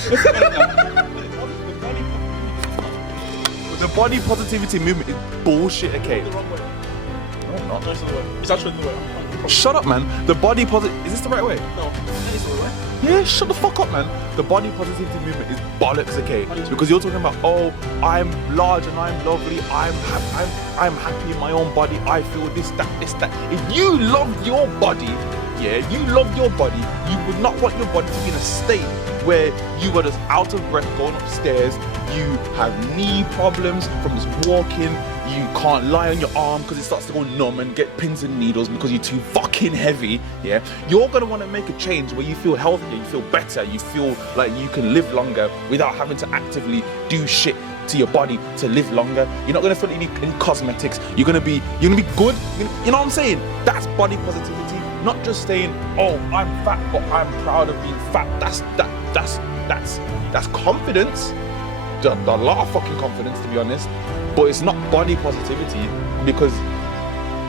The body positivity movement is bullshit, okay? it's actually the way. Shut up, man. The body positive. Is this the right way? No, that is the way. Yeah, shut the fuck up, man. The body positivity movement is bollocks, okay? Because you're talking about, oh, I'm large and I'm lovely. I'm happy in my own body. I feel this, that. If you loved your body, yeah, you loved your body, you would not want your body to be in a state where you were just out of breath going upstairs. You have knee problems from just walking. You can't lie on your arm because it starts to go numb and get pins and needles because you're too fucking heavy, yeah? You're gonna wanna make a change where you feel healthier, you feel better, you feel like you can live longer without having to actively do shit to your body to live longer. You're not gonna feel any cosmetics. You're gonna be good. You know what I'm saying? That's body positivity. Not just saying, oh, I'm fat, but I'm proud of being fat. That's confidence. A lot of fucking confidence, to be honest. But it's not body positivity because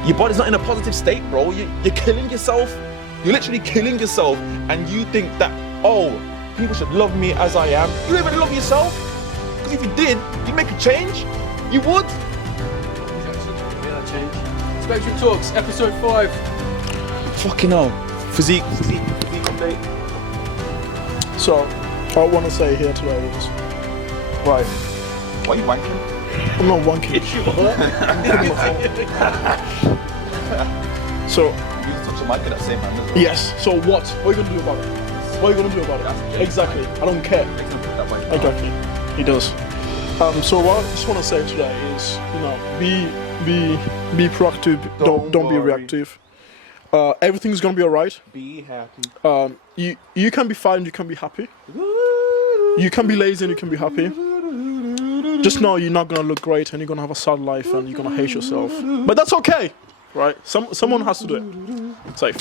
your body's not in a positive state, bro. You're killing yourself. You're literally killing yourself, and you think that, oh, people should love me as I am. You don't even love yourself. Because if you did, you'd make a change. You would. Spectrum Talks, episode 5. Fucking hell. Physique update. So, I want to say here today is, right, Why are you wanking? I'm not wanking. So, You just touch the mic at that same time. yes, so what? What are you going to do about it? What are you going to do about it? Exactly, I don't care. Exactly, he does. So what I just want to say today is, you know, be proactive, don't be worry. reactive. Everything's going to be alright. Be happy. You can be fine, you can be happy. You can be lazy and you can be happy. Just know you're not gonna look great and you're gonna have a sad life and you're gonna hate yourself. But that's okay, right? Someone has to do it. Safe.